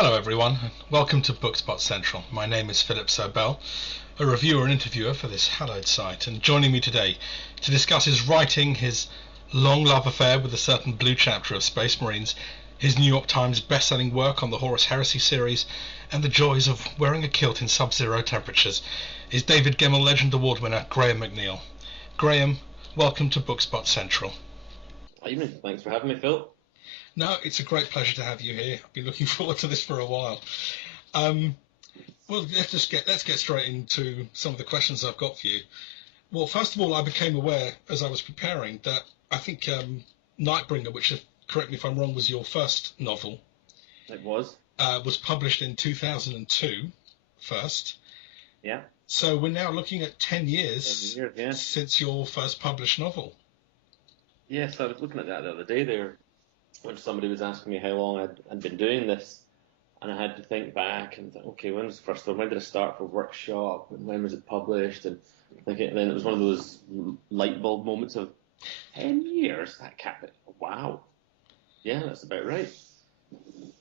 Hello everyone, and welcome to BookSpot Central. My name is Philip Sobel, a reviewer and interviewer for this hallowed site, and joining me today to discuss his writing, his long love affair with a certain blue chapter of Space Marines, his New York Times best-selling work on the Horus Heresy series, and the joys of wearing a kilt in sub-zero temperatures, is David Gemmell Legend Award winner Graham McNeill. Graham, welcome to BookSpot Central. Evening. Thanks for having me, Phil. No, it's a great pleasure to have you here. I've been looking forward to this for a while. Well, let's get straight into some of the questions I've got for you. Well, first of all, I became aware as I was preparing that I think Nightbringer, which, correct me if I'm wrong, was your first novel. It was. Was published in 2002 first. Yeah. So we're now looking at 10 years, 10 years, yeah. Since your first published novel. Yes, I was looking at that the other day there when somebody was asking me how long I'd been doing this, and I had to think back and think, okay, when was the first one? When did I start for workshop? And when was it published? And then it was one of those light bulb moments of 10 years. That can't be. Wow. Yeah, that's about right.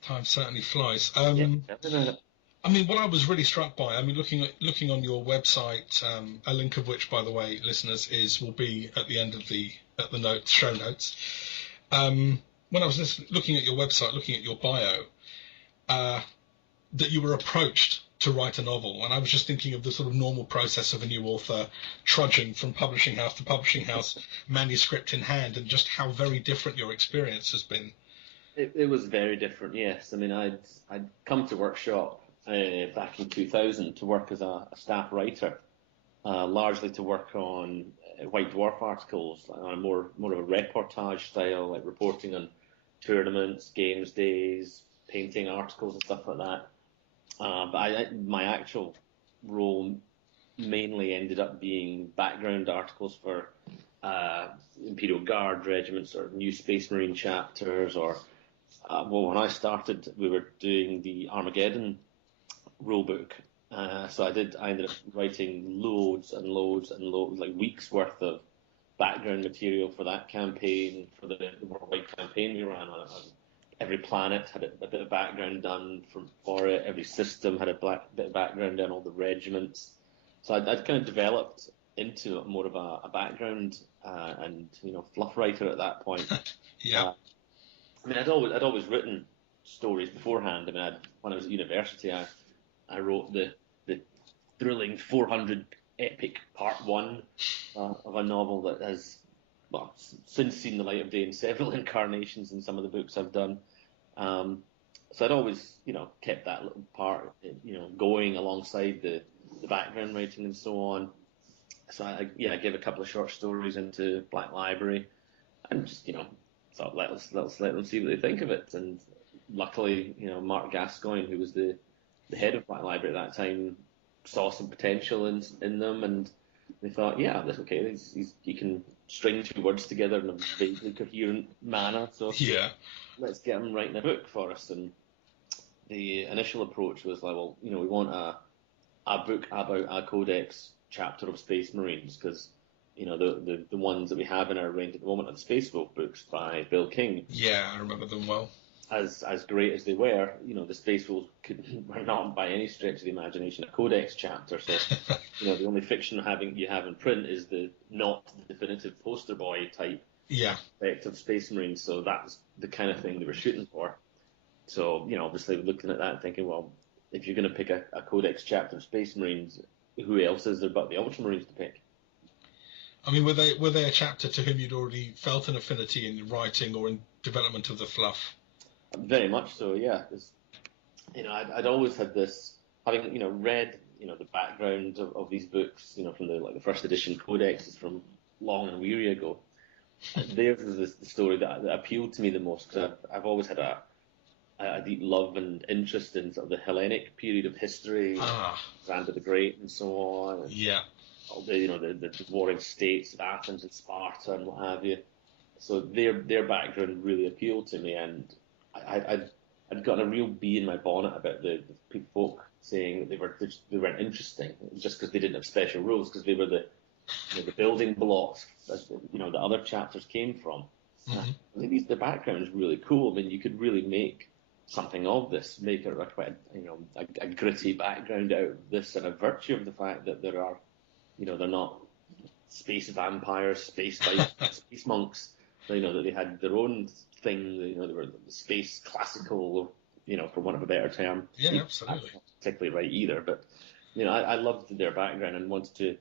Time certainly flies. Yeah, I mean, what I was really struck by, I mean, looking on your website, a link of which, by the way, listeners, will be at the end of the show notes. When I was looking at your website, looking at your bio, that you were approached to write a novel, and I was just thinking of the sort of normal process of a new author trudging from publishing house to publishing house, manuscript in hand, and just how very different your experience has been. It was very different, yes. I mean, I'd come to workshop back in 2000 to work as a staff writer, largely to work on White Dwarf articles, on a more of a reportage style, like reporting on tournaments, games days, painting articles and stuff like that. But my actual role mainly ended up being background articles for Imperial Guard regiments or new Space Marine chapters, or when I started, we were doing the Armageddon rulebook. So I ended up writing loads and loads and loads, like weeks worth of background material for that campaign, for the worldwide campaign we ran on it. Every planet had a bit of background done for it. Every system had a bit of background done, all the regiments. So I'd kind of developed into more of a background and fluff writer at that point. Yeah. I mean, I'd always written stories beforehand. I mean, when I was at university, I wrote the thrilling 400 epic part one of a novel that has since seen the light of day in several incarnations in some of the books I've done. So I'd always kept that little part going alongside the background writing and so on. So I gave a couple of short stories into Black Library and just thought let's let them see what they think of it. And luckily Mark Gascoigne, who was the head of Black Library at that time, saw some potential in them, and they thought, yeah, that's okay. He can string two words together in a vaguely coherent manner. So yeah, let's get him writing a book for us. And the initial approach was like, well, we want a book about a Codex chapter of Space Marines, because the ones that we have in our range at the moment are the Space Wolf books by Bill King. Yeah, I remember them well. As great as they were, the Space Wolves were not by any stretch of the imagination a Codex chapter. So, the only fiction you have in print is the not definitive poster boy type aspect of Space Marines. So that's the kind of thing they were shooting for. So, obviously looking at that and thinking, well, if you're going to pick a Codex chapter of Space Marines, who else is there but the Ultramarines to pick? I mean, were they a chapter to whom you'd already felt an affinity in writing or in development of the fluff? Very much so, yeah. Because I'd always had this, having read the background of these books, from the first edition codexes from long and weary ago. Theirs was the story that appealed to me the most, because I've always had a deep love and interest in sort of the Hellenic period of history, Xander the Great and so on. And yeah. All the warring states of Athens and Sparta and what have you. So their background really appealed to me, and I'd gotten a real bee in my bonnet about the folk saying that they weren't interesting just because they didn't have special rules, because they were the building blocks that the other chapters came from. Mm-hmm. I think the background is really cool. I mean, you could really make something of this, make it a gritty background out of this, and a virtue of the fact that there are, they're not space vampires, space fights, space monks. That they had their own thing. They were space classical, for want of a better term. Yeah, absolutely. Not particularly right either, but I loved their background and wanted to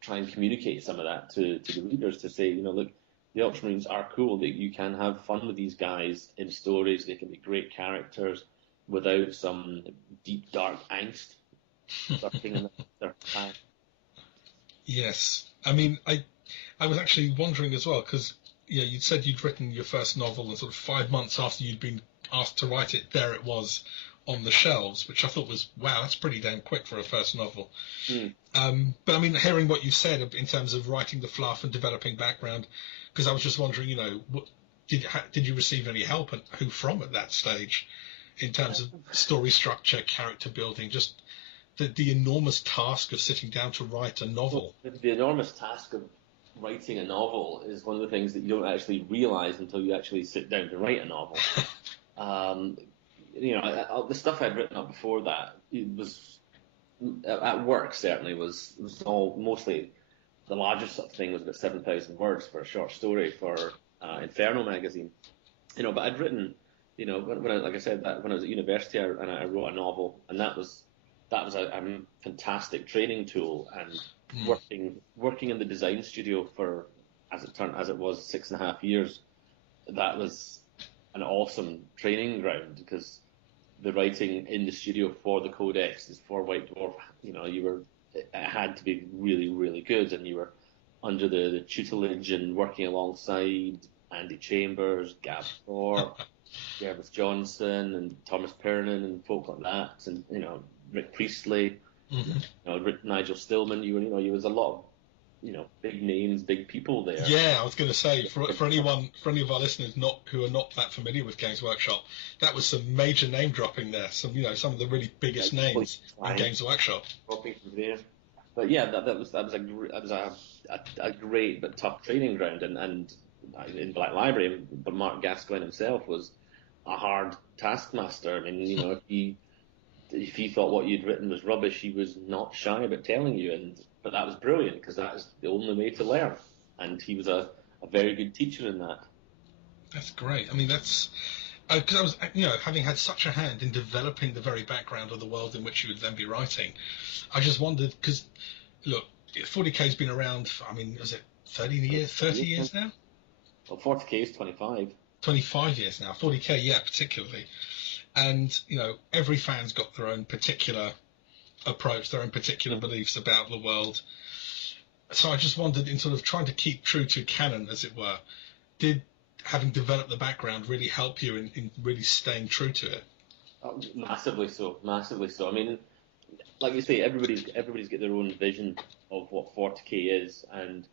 try and communicate some of that to the readers, to say, look, the Ultramarines are cool. That you can have fun with these guys in stories. They can be great characters without some deep, dark angst lurking in their past. Yes. I mean, I was actually wondering as well, because you'd said you'd written your first novel, and sort of 5 months after you'd been asked to write it, there it was on the shelves, which I thought was, wow, that's pretty damn quick for a first novel. But I mean, hearing what you said in terms of writing the fluff and developing background, because I was just wondering, did you receive any help, and who from at that stage, in terms of story structure, character building, just the enormous task of sitting down to write a novel? The enormous task of writing a novel is one of the things that you don't actually realise until you actually sit down to write a novel. The stuff I'd written up before that, it was at work, certainly was all mostly, the largest sort of thing was about 7,000 words for a short story for Inferno magazine. But I'd written, when I, like I said, that when I was at university, I wrote a novel, and that was a fantastic training tool. And working in the design studio for, as it was 6.5 years, that was an awesome training ground, because the writing in the studio for the codexes for White Dwarf, it had to be really, really good, and you were under the tutelage and working alongside Andy Chambers, Gav Thorpe, Jervis Johnson, and Thomas Pernin, and folk like that, and Rick Priestley, Nigel Stillman. You was a lot of big names, big people there. Yeah, I was going to say, for any of our listeners who are not that familiar with Games Workshop, that was some major name dropping there. Some of the really biggest names in Games Workshop. But yeah, that was a great but tough training ground, and in Black Library, but Mark Gascoigne himself was a hard taskmaster. I mean, if he thought what you'd written was rubbish, he was not shy about telling you, but that was brilliant, because that is the only way to learn, and he was a very good teacher in that. That's great. I mean, that's because I was, having had such a hand in developing the very background of the world in which you would then be writing, I just wondered, because look, 40K's been around. I mean, was it 30 years now? Well, 40K is 25. 25 years now. 40K, yeah, particularly. And, every fan's got their own particular approach, their own particular beliefs about the world. So I just wondered, in sort of trying to keep true to canon, as it were, did having developed the background really help you in really staying true to it? Massively so. I mean, like you say, everybody's got their own vision of what 40K is, and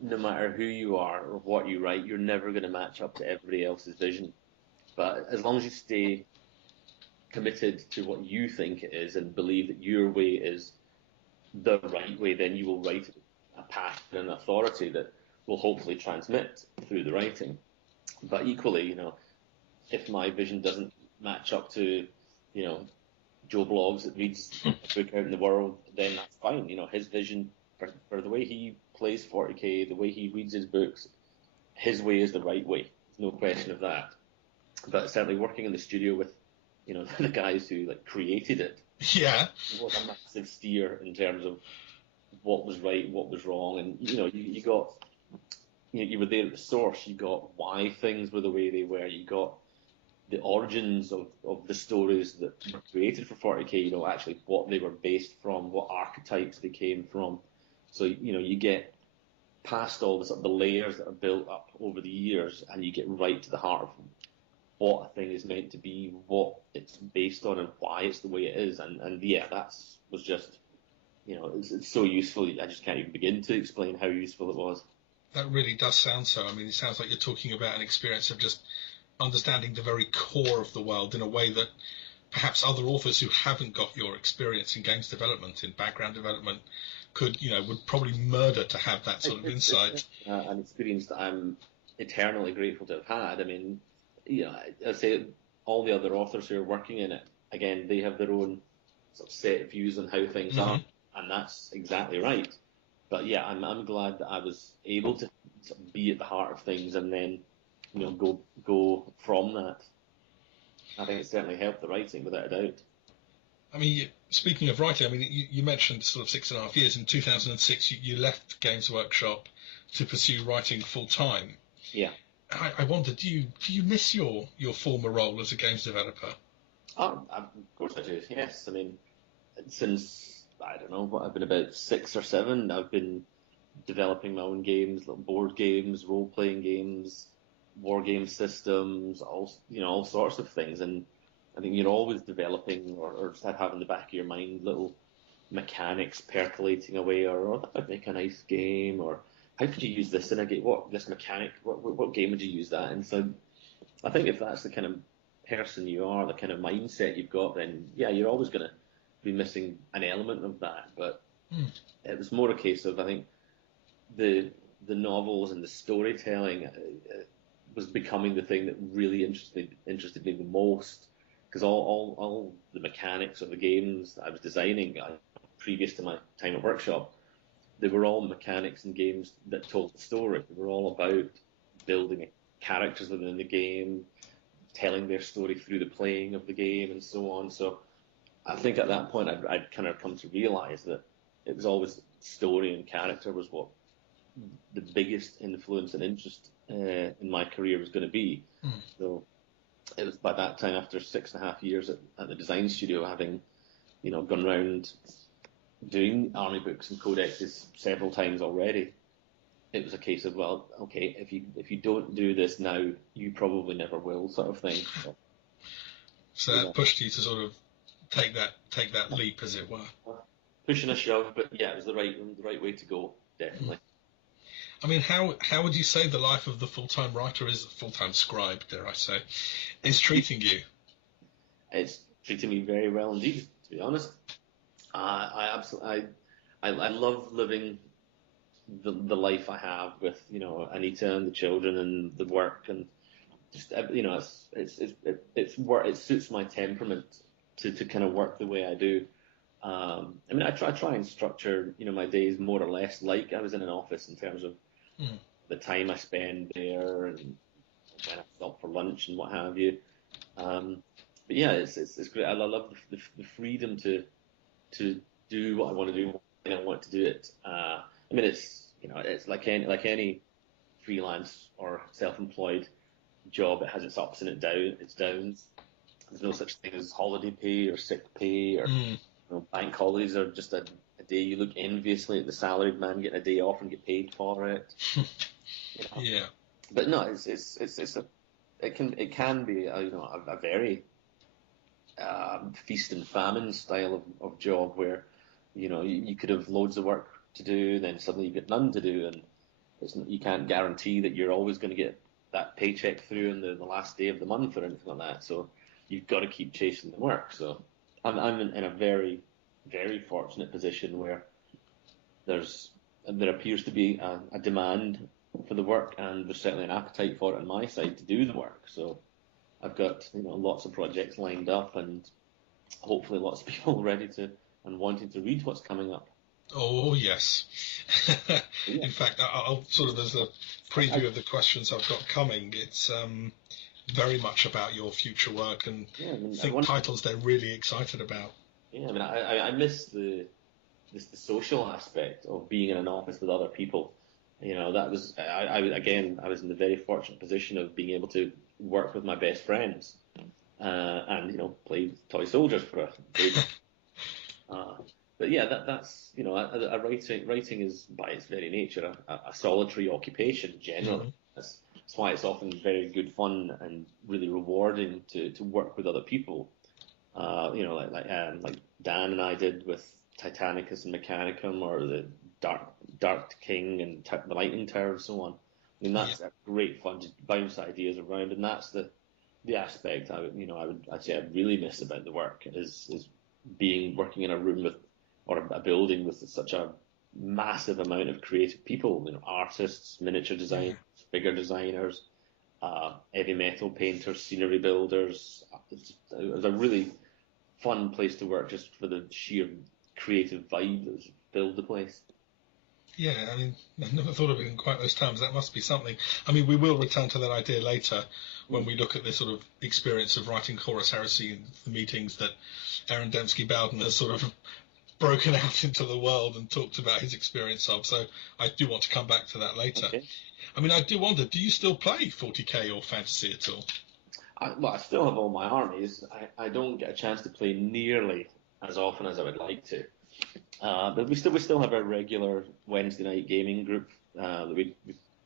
no matter who you are or what you write, you're never going to match up to everybody else's vision. But as long as you stay committed to what you think it is and believe that your way is the right way, then you will write a path and an authority that will hopefully transmit through the writing. But equally, if my vision doesn't match up to, Joe Bloggs that reads a book out in the world, then that's fine. His vision for the way he plays 40K, the way he reads his books, his way is the right way. There's no question of that. But certainly working in the studio with, the guys who created it, yeah, was a massive steer in terms of what was right, what was wrong, and you got, you were there at the source. You got why things were the way they were. You got the origins of the stories that were created for 40K. Actually what they were based from, what archetypes they came from. So you get past all the layers that are built up over the years, and you get right to the heart of what a thing is meant to be, what it's based on, and why it's the way it is. And yeah, was just, it's so useful. I just can't even begin to explain how useful it was. That really does sound so. I mean, it sounds like you're talking about an experience of just understanding the very core of the world in a way that perhaps other authors who haven't got your experience in games development, in background development, would probably murder to have that sort of insight. It's an experience that I'm eternally grateful to have had. I mean, I'd say all the other authors who are working in it, again, they have their own sort of set of views on how things are, and that's exactly right. But yeah, I'm glad that I was able to sort of be at the heart of things and then, go from that. I think it certainly helped the writing, without a doubt. I mean, speaking of writing, I mean, you mentioned sort of 6.5 years. In 2006, you left Games Workshop to pursue writing full time. Yeah. I wonder, do you miss your former role as a games developer? Of course I do. Yes, I mean, since I don't know what I've been about 6 or 7, I've been developing my own games, little board games, role playing games, war game systems, all sorts of things. And I think you're always developing or just having in the back of your mind little mechanics percolating away, or that would make a nice game, or how could you use this in a game? This mechanic? What game would you use that in? So I think if that's the kind of person you are, the kind of mindset you've got, then yeah, you're always going to be missing an element of that. But it was more a case of, I think, the novels and the storytelling was becoming the thing that really interested me the most, because all the mechanics of the games that I was designing previous to my time at Workshop, they were all mechanics and games that told the story. They were all about building characters within the game, telling their story through the playing of the game, and so on. So I think at that point I'd kind of come to realize that it was always story and character was what the biggest influence and interest in my career was going to be. So it was by that time, after 6.5 years at the design studio, having gone around doing army books and codexes several times already, it was a case of, well, okay, if you don't do this now, you probably never will, sort of thing. So that pushed you to sort of take that leap, as it were. Pushing a shove, but yeah, it was the right way to go, definitely. I mean, how would you say the life of the full-time writer full-time scribe, dare I say, is treating you? It's treating me very well indeed, to be honest. I love living the life I have with Anita and the children and the work, and just it suits my temperament to kind of work the way I do. I mean, I try and structure my days more or less like I was in an office, in terms of the time I spend there and when I stop for lunch and what have you. But yeah, it's great. I love the freedom to do what I want to do when I want to do it. I mean, it's like any freelance or self-employed job. It has its ups and its downs. There's no such thing as holiday pay or sick pay, or bank holidays are just a day you look enviously at the salaried man getting a day off and get paid for it. Yeah. But no, it can be a very feast and famine style of job, where you could have loads of work to do, then suddenly you get none to do, and you can't guarantee that you're always going to get that paycheck through in the last day of the month or anything like that. So you've got to keep chasing the work. So I'm in a very, very fortunate position where there appears to be a demand for the work, and there's certainly an appetite for it on my side to do the work. So I've got lots of projects lined up, and hopefully lots of people ready to and wanting to read what's coming up. Oh yes. In fact, I'll sort of, as a preview of the questions I've got coming, it's very much about your future work, and titles they're really excited about. Yeah, I mean, I miss the social aspect of being in an office with other people. That was I was in the very fortunate position of being able to work with my best friends, and play toy soldiers for a day. But yeah, that's writing is by its very nature a solitary occupation generally. That's why it's often very good fun and really rewarding to work with other people. Like Dan and I did with Titanicus and Mechanicum, or the Dark King and the Lightning Tower and so on. I mean, that's a great fun to bounce ideas around, and that's the aspect I'd say I really miss about the work is working in a room with, or a building with such a massive amount of creative people, artists, miniature designers, figure designers, heavy metal painters, scenery builders. It was a really fun place to work just for the sheer creative vibe that was filled the place. Yeah, I mean, I've never thought of it in quite those terms. That must be something. I mean, we will return to that idea later when we look at this sort of experience of writing Horus Heresy and the meetings that Aaron Dembski-Bowden has sort of broken out into the world and talked about his experience of. So I do want to come back to that later. Okay. I mean, I do wonder, do you still play 40k or fantasy at all? I still have all my armies. I don't get a chance to play nearly as often as I would like to. But we still have a regular Wednesday night gaming group that we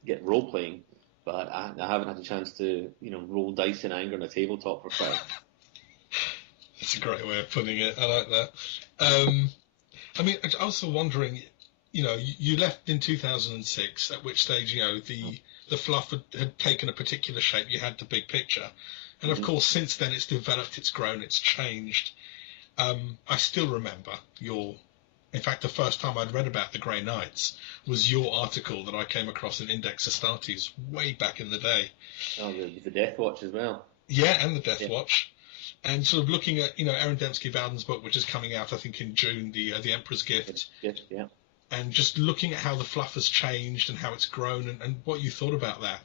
get role playing. But I haven't had a chance to roll dice in anger on a tabletop for quite. That's a great way of putting it. I like that. I mean, I was also wondering, you left in 2006, at which stage, the fluff had taken a particular shape. You had the big picture. And of course, since then, it's developed, it's grown, it's changed. I still remember in fact, the first time I'd read about the Grey Knights was your article that I came across in Index Astartes way back in the day. Oh, the Death Watch as well. Yeah, and the Death Watch. And sort of looking at, Aaron Dembski-Bowden's book, which is coming out, I think, in June, the Emperor's Gift. Yeah. And just looking at how the fluff has changed and how it's grown and what you thought about that.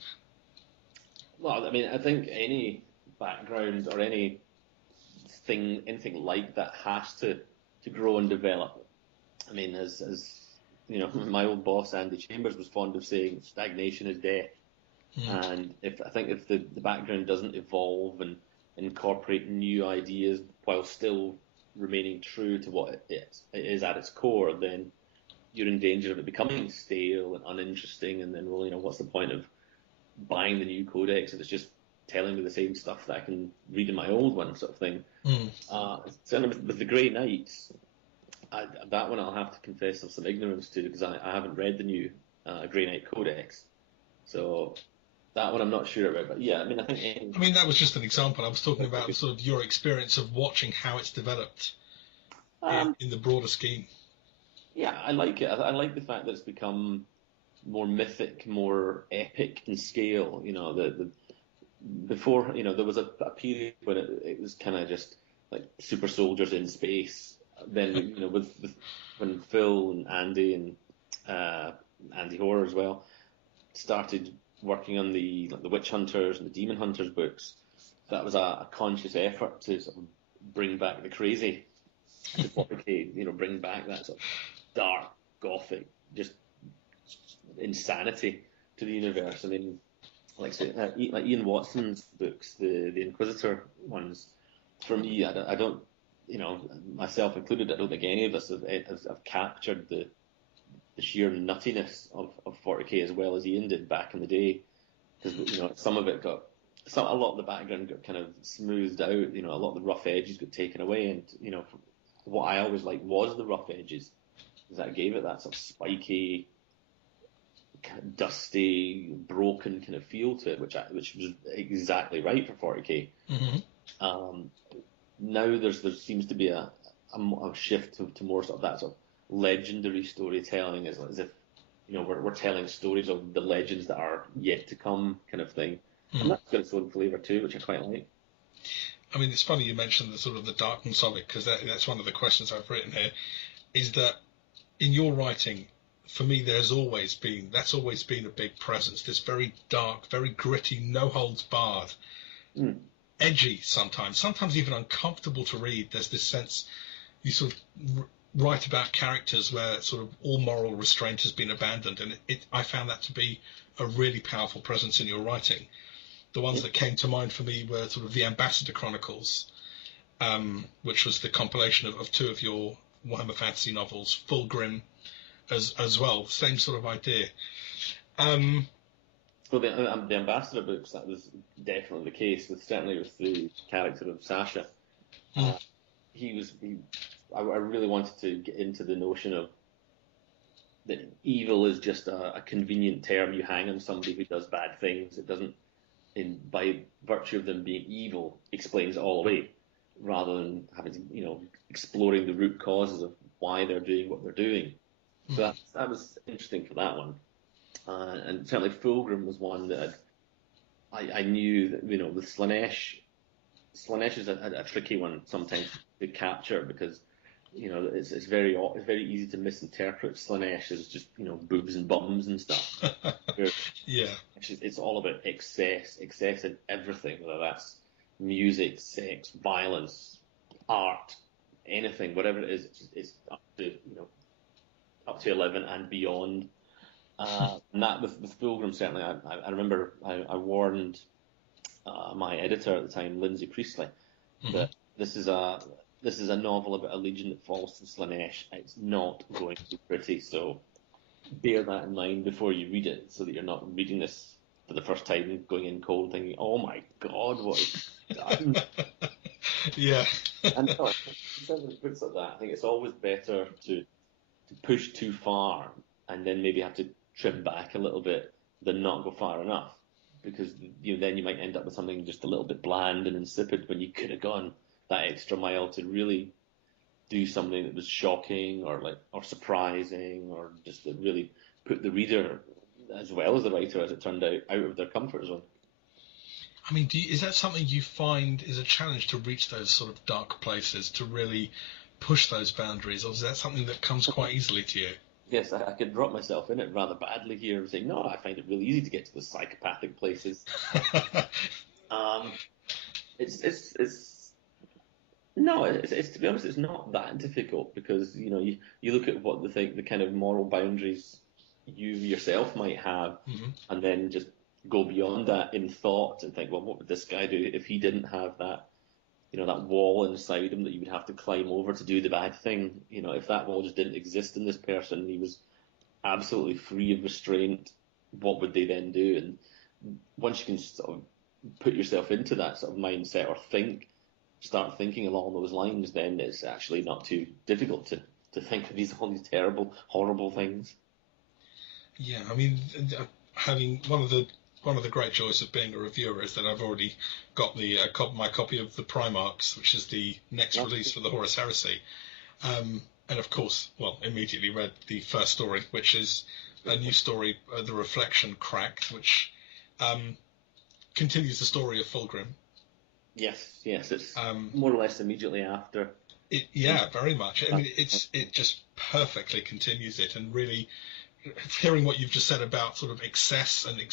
Well, I mean, I think any background or anything like that has to grow and develop. I mean, as my old boss Andy Chambers was fond of saying, stagnation is death. And if the background doesn't evolve and incorporate new ideas while still remaining true to what it is at its core, then you're in danger of it becoming stale and uninteresting. And then, what's the point of buying the new codex if it's just telling me the same stuff that I can read in my old one, sort of thing. Certainly with the Grey Knights, that one I'll have to confess of some ignorance to, because I haven't read the new Grey Knight Codex. So that one I'm not sure about. But yeah, I mean, I think... I mean, that was just an example. I was talking about sort of your experience of watching how it's developed in the broader scheme. Yeah, I like it. I like the fact that it's become more mythic, more epic in scale. Before, there was a period when it was kind of just like super soldiers in space. Then, when Phil and Andy and Andy Horror as well started working on the Witch Hunters and the Demon Hunters books, that was a conscious effort to sort of bring back the crazy, bring back that sort of dark, gothic, just insanity to the universe. I mean, like Ian Watson's books, the Inquisitor ones, for me, I don't, myself included, I don't think any of us have captured the sheer nuttiness of 40k as well as Ian did back in the day. Because, some of it a lot of the background got kind of smoothed out, a lot of the rough edges got taken away. And, what I always liked was the rough edges, because that gave it that sort of spiky, kind of dusty, broken kind of feel to it, which was exactly right for 40k. Now there seems to be a shift to more sort of that sort of legendary storytelling, as if we're telling stories of the legends that are yet to come, kind of thing. And that's got its own flavour too, which I quite like. I mean, it's funny you mentioned the sort of the darkness of it, because that's one of the questions I've written here, is that in your writing, for me, that's always been a big presence. This very dark, very gritty, no holds barred, edgy sometimes even uncomfortable to read. There's this sense you sort of write about characters where sort of all moral restraint has been abandoned, and I found that to be a really powerful presence in your writing. The ones that came to mind for me were sort of the Ambassador Chronicles, which was the compilation of two of your Warhammer Fantasy novels, Fulgrim as well, same sort of idea. Well, the Ambassador books, that was definitely the case, certainly with the character of Sasha. I really wanted to get into the notion of that evil is just a convenient term you hang on somebody who does bad things. It doesn't, by virtue of them being evil, explains it all away, rather than having to, exploring the root causes of why they're doing what they're doing. So that was interesting for that one. And certainly Fulgrim was one that I knew that, with Slanesh is a tricky one sometimes to capture because, it's very easy to misinterpret Slanesh as just, boobs and bums and stuff. Yeah. It's all about excess in everything, whether that's music, sex, violence, art, anything, whatever it is. It's up to 11 and beyond. And that with Pilgrim, certainly, I remember I warned my editor at the time, Lindsay Priestley, that this is a novel about a legion that falls to Slanesh. It's not going to be pretty, so bear that in mind before you read it, so that you're not reading this for the first time, going in cold, thinking, "Oh my God, what is done?" Yeah. And no, in books like that, I think it's always better to push too far and then maybe have to trim back a little bit than not go far enough, because then you might end up with something just a little bit bland and insipid when you could have gone that extra mile to really do something that was shocking or surprising, or just to really put the reader as well as the writer, as it turned out of their comfort zone. I mean, is that something you find is a challenge to reach those sort of dark places, to really push those boundaries, or is that something that comes quite easily to you? Yes, I could drop myself in it rather badly here and say, no, I find it really easy to get to the psychopathic places. um, it's no, it's to be honest, it's not that difficult, because you look at what the kind of moral boundaries you yourself might have, and then just go beyond that in thought and think, well, what would this guy do if he didn't have that, that wall inside him that you would have to climb over to do the bad thing? If that wall just didn't exist in this person, he was absolutely free of restraint, what would they then do? And once you can sort of put yourself into that sort of mindset, or start thinking along those lines, then it's actually not too difficult to think of all these terrible, horrible things. Yeah, I mean, having one of the great joys of being a reviewer is that I've already got my copy of the Primarchs, which is the next release for the Horus Heresy, and of course, immediately read the first story, which is a new story, The Reflection Cracked, which continues the story of Fulgrim. Yes, it's more or less immediately after. Yeah, very much. I mean, it just perfectly continues it, and really, hearing what you've just said about sort of excess and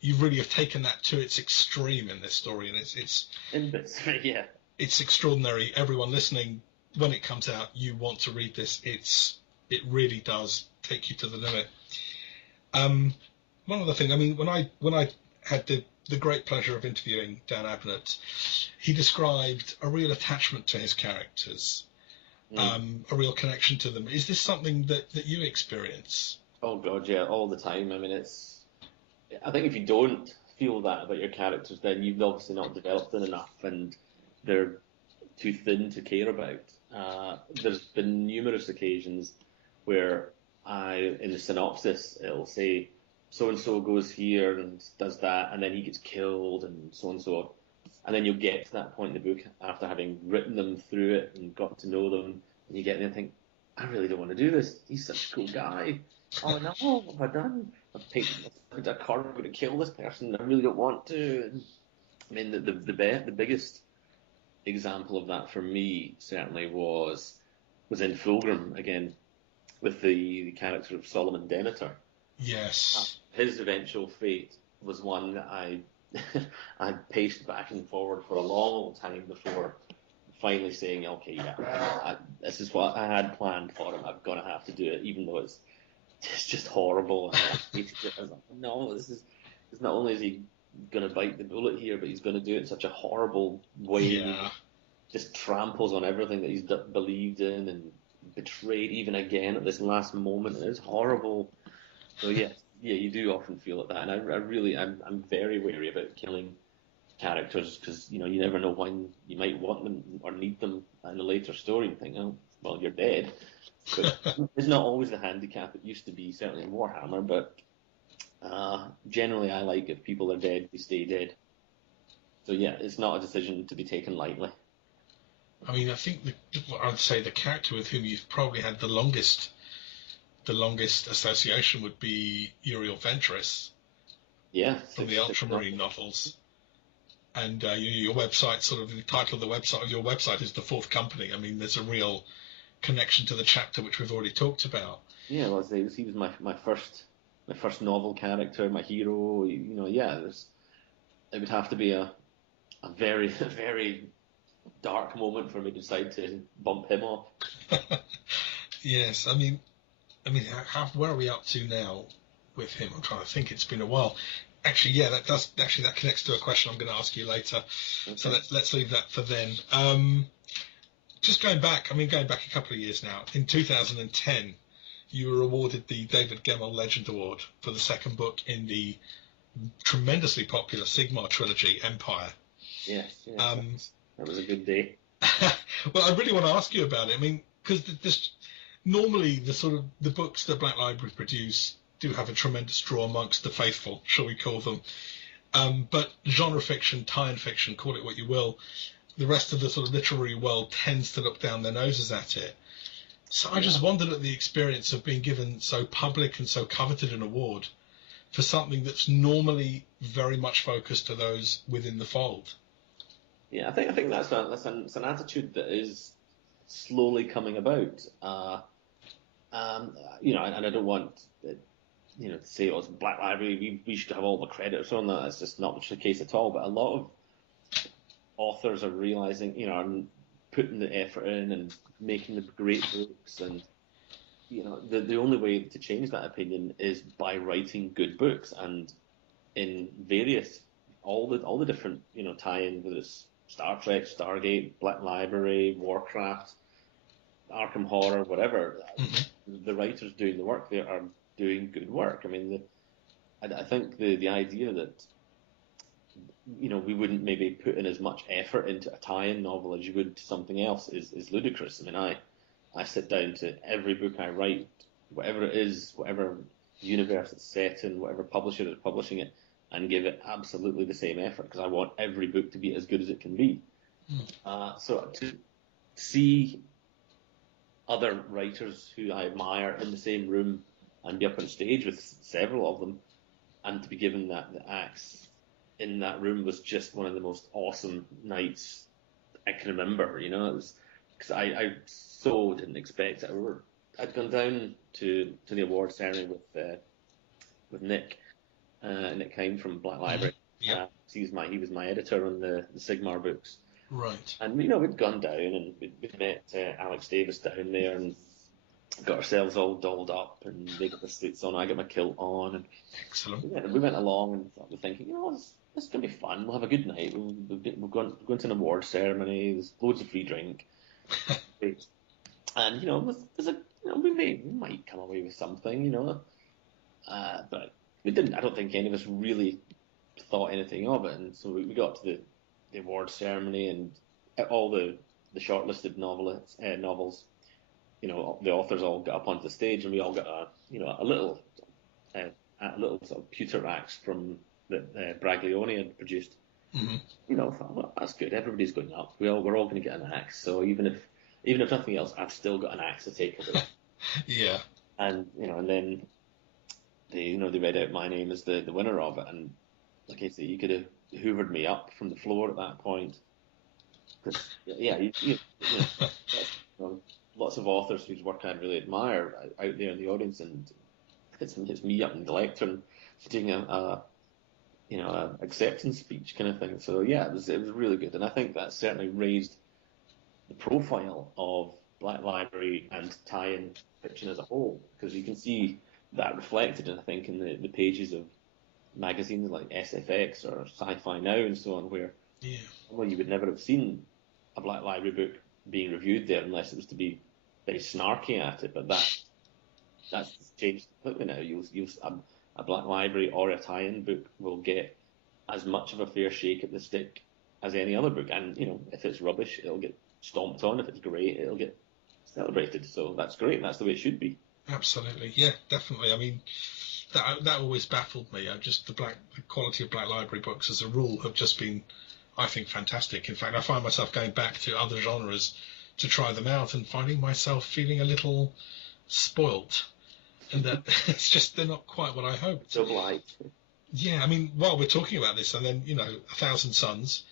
you really have taken that to its extreme in this story, and it's in bits, yeah. It's extraordinary. Everyone listening, when it comes out, you want to read this. It really does take you to the limit. One other thing, I mean, when I had the great pleasure of interviewing Dan Abnett, he described a real attachment to his characters, a real connection to them. Is this something that you experience? Oh God, yeah, all the time. I mean, I think if you don't feel that about your characters, then you've obviously not developed them enough, and they're too thin to care about. There's been numerous occasions where in the synopsis, it'll say so and so goes here and does that, and then he gets killed, and so and so. And then you'll get to that point in the book after having written them through it and got to know them, and you get there and think, I really don't want to do this. He's such a cool guy. Oh no, what have I done? I've picked a card. I'm going to kill this person. I really don't want to. And, I mean, the biggest example of that for me certainly was in Fulgrim again, with the character of Solomon Denethor. Yes. His eventual fate was one that I paced back and forward for a long time before finally saying, okay, yeah, this is what I had planned for him. I'm going to have to do it, even though it's just horrible. And I hated it. I was like, no, it's not only is he going to bite the bullet here, but he's going to do it in such a horrible way. Yeah. Just tramples on everything that he's believed in and betrayed even again at this last moment. And it's horrible. So yeah, you do often feel like that. And I'm very wary about killing characters, because you never know when you might want them or need them in a later story and think, oh, well, you're dead. But it's not always the handicap it used to be, certainly in Warhammer, but generally I like, if people are dead, they stay dead. So yeah, it's not a decision to be taken lightly. I mean, I think I'd say the character with whom you've probably had the longest association would be Uriel Ventris. Yeah, from the six Ultramarine novels. And your website, sort of the title of your website is The Fourth Company. I mean, there's a real connection to the chapter which we've already talked about. Yeah, well, he was my first novel character, my hero. Yeah, it would have to be a very a very dark moment for me to decide to bump him off. Yes, I mean, where are we up to now with him? I'm trying to think. It's been a while. Actually, yeah, that connects to a question I'm going to ask you later. Okay. So let's leave that for then. Just going back a couple of years now. In 2010, you were awarded the David Gemmell Legend Award for the second book in the tremendously popular Sigmar trilogy, Empire. Yes, that was a good day. Well, I really want to ask you about it. I mean, because normally the books that Black Library produce do have a tremendous draw amongst the faithful, shall we call them. But genre fiction, tie-in fiction, call it what you will, the rest of the sort of literary world tends to look down their noses at it. So I just wondered at the experience of being given so public and so coveted an award for something that's normally very much focused to those within the fold. Yeah, I think that's an attitude that is slowly coming about. And I don't want to say it's Black Library. We should have all the credit on that. That's just not the case at all. But a lot of authors are realizing, are putting the effort in and making the great books, and the only way to change that opinion is by writing good books, and in various all the different tie-in, whether it's Star Trek, Stargate, Black Library, Warcraft, Arkham Horror, whatever. Mm-hmm. The writers doing the work there are doing good work. I mean, I think the idea that we wouldn't maybe put in as much effort into a tie-in novel as you would to something else is ludicrous. I mean, I sit down to every book I write, whatever it is, whatever universe it's set in, whatever publisher is publishing it, and give it absolutely the same effort, because I want every book to be as good as it can be. So to see other writers who I admire in the same room and be up on stage with several of them, and to be given the axe in that room was just one of the most awesome nights I can remember. It was because I so didn't expect it. I'd gone down to the award ceremony with Nick. Nick Kine from Black Library. Yeah. He was my editor on the Sigmar books. Right. And we'd gone down and we'd met Alex Davis down there and got ourselves all dolled up, and they got the suits on, I got my kilt on, and excellent. We went along and we're thinking, this is gonna be fun. We'll have a good night. We're going to an award ceremony. There's loads of free drink. And we might come away with something, but we didn't. I don't think any of us really thought anything of it. And so we got to the award ceremony, and all the shortlisted novels, the authors all got up onto the stage, and we all got a little sort of pewter axe from that Braglione had produced. Mm-hmm. I thought, well, that's good. Everybody's going up. We're all going to get an axe. So even if nothing else, I've still got an axe to take away. Yeah. And and then they read out my name as the winner of it, and like I say, you could have hoovered me up from the floor at that point. Lots of authors whose work I really admire out there in the audience, and it's me up in the lectern doing a acceptance speech kind of thing. So yeah, it was really good, and I think that certainly raised the profile of Black Library and tie-in fiction as a whole, because you can see that reflected, I think, in the pages of magazines like SFX or Sci-Fi Now and so on, where you would never have seen a Black Library book being reviewed there unless it was to be very snarky at it. But that's changed completely now. A Black Library or a tie-in book will get as much of a fair shake at the stick as any other book, and if it's rubbish, it'll get stomped on. If it's great, it'll get celebrated. So that's great. That's the way it should be. Absolutely, yeah, definitely. I mean, that always baffled me. The quality of Black Library books, as a rule, have just been, I think, fantastic. In fact, I find myself going back to other genres to try them out and finding myself feeling a little spoilt, and that they're not quite what I hoped. So light. Yeah, I mean, while we're talking about this, and then A Thousand Suns,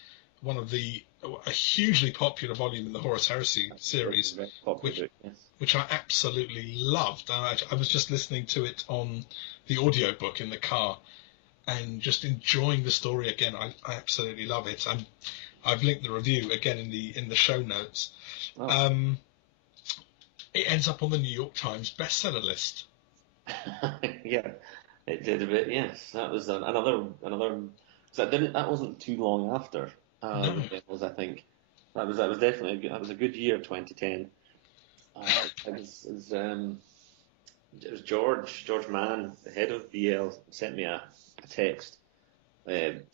a hugely popular volume in the Horus Heresy It's a series, very popular which book, yes. which I absolutely loved. I was just listening to it on the audiobook in the car and just enjoying the story again. I absolutely love it. I've linked the review again in the show notes. Oh. Um, it ends up on the New York Times bestseller list. Yeah, it did a bit. Yes, that was another. So that wasn't too long after No, it was. I think that was definitely that was a good year, 2010. It was George Mann, the head of BL, sent me a text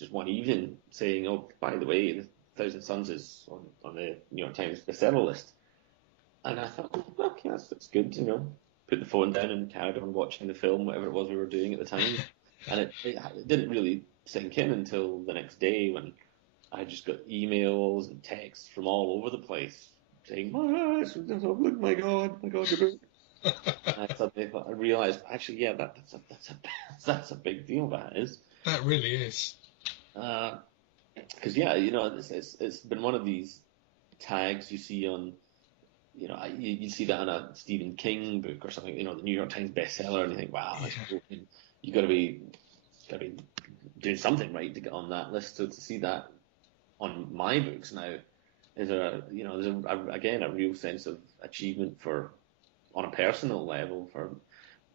just one evening saying, "Oh, by the way, the Thousand Sons is on the New York Times bestseller list." And I thought, oh, okay, that's good, Put the phone down and carried on watching the film, whatever it was we were doing at the time. And it didn't really sink in until the next day when I just got emails and texts from all over the place saying, look, my God, your book. And I suddenly I realized, actually, yeah, that's a big deal, that is. that really is. Because, yeah, it's been one of these tags you see on you see that in a Stephen King book or something, the New York Times bestseller, and you think, wow, that's Yeah, cool. You got to be doing something right to get on that list. So to see that on my books now is again a real sense of achievement on a personal level for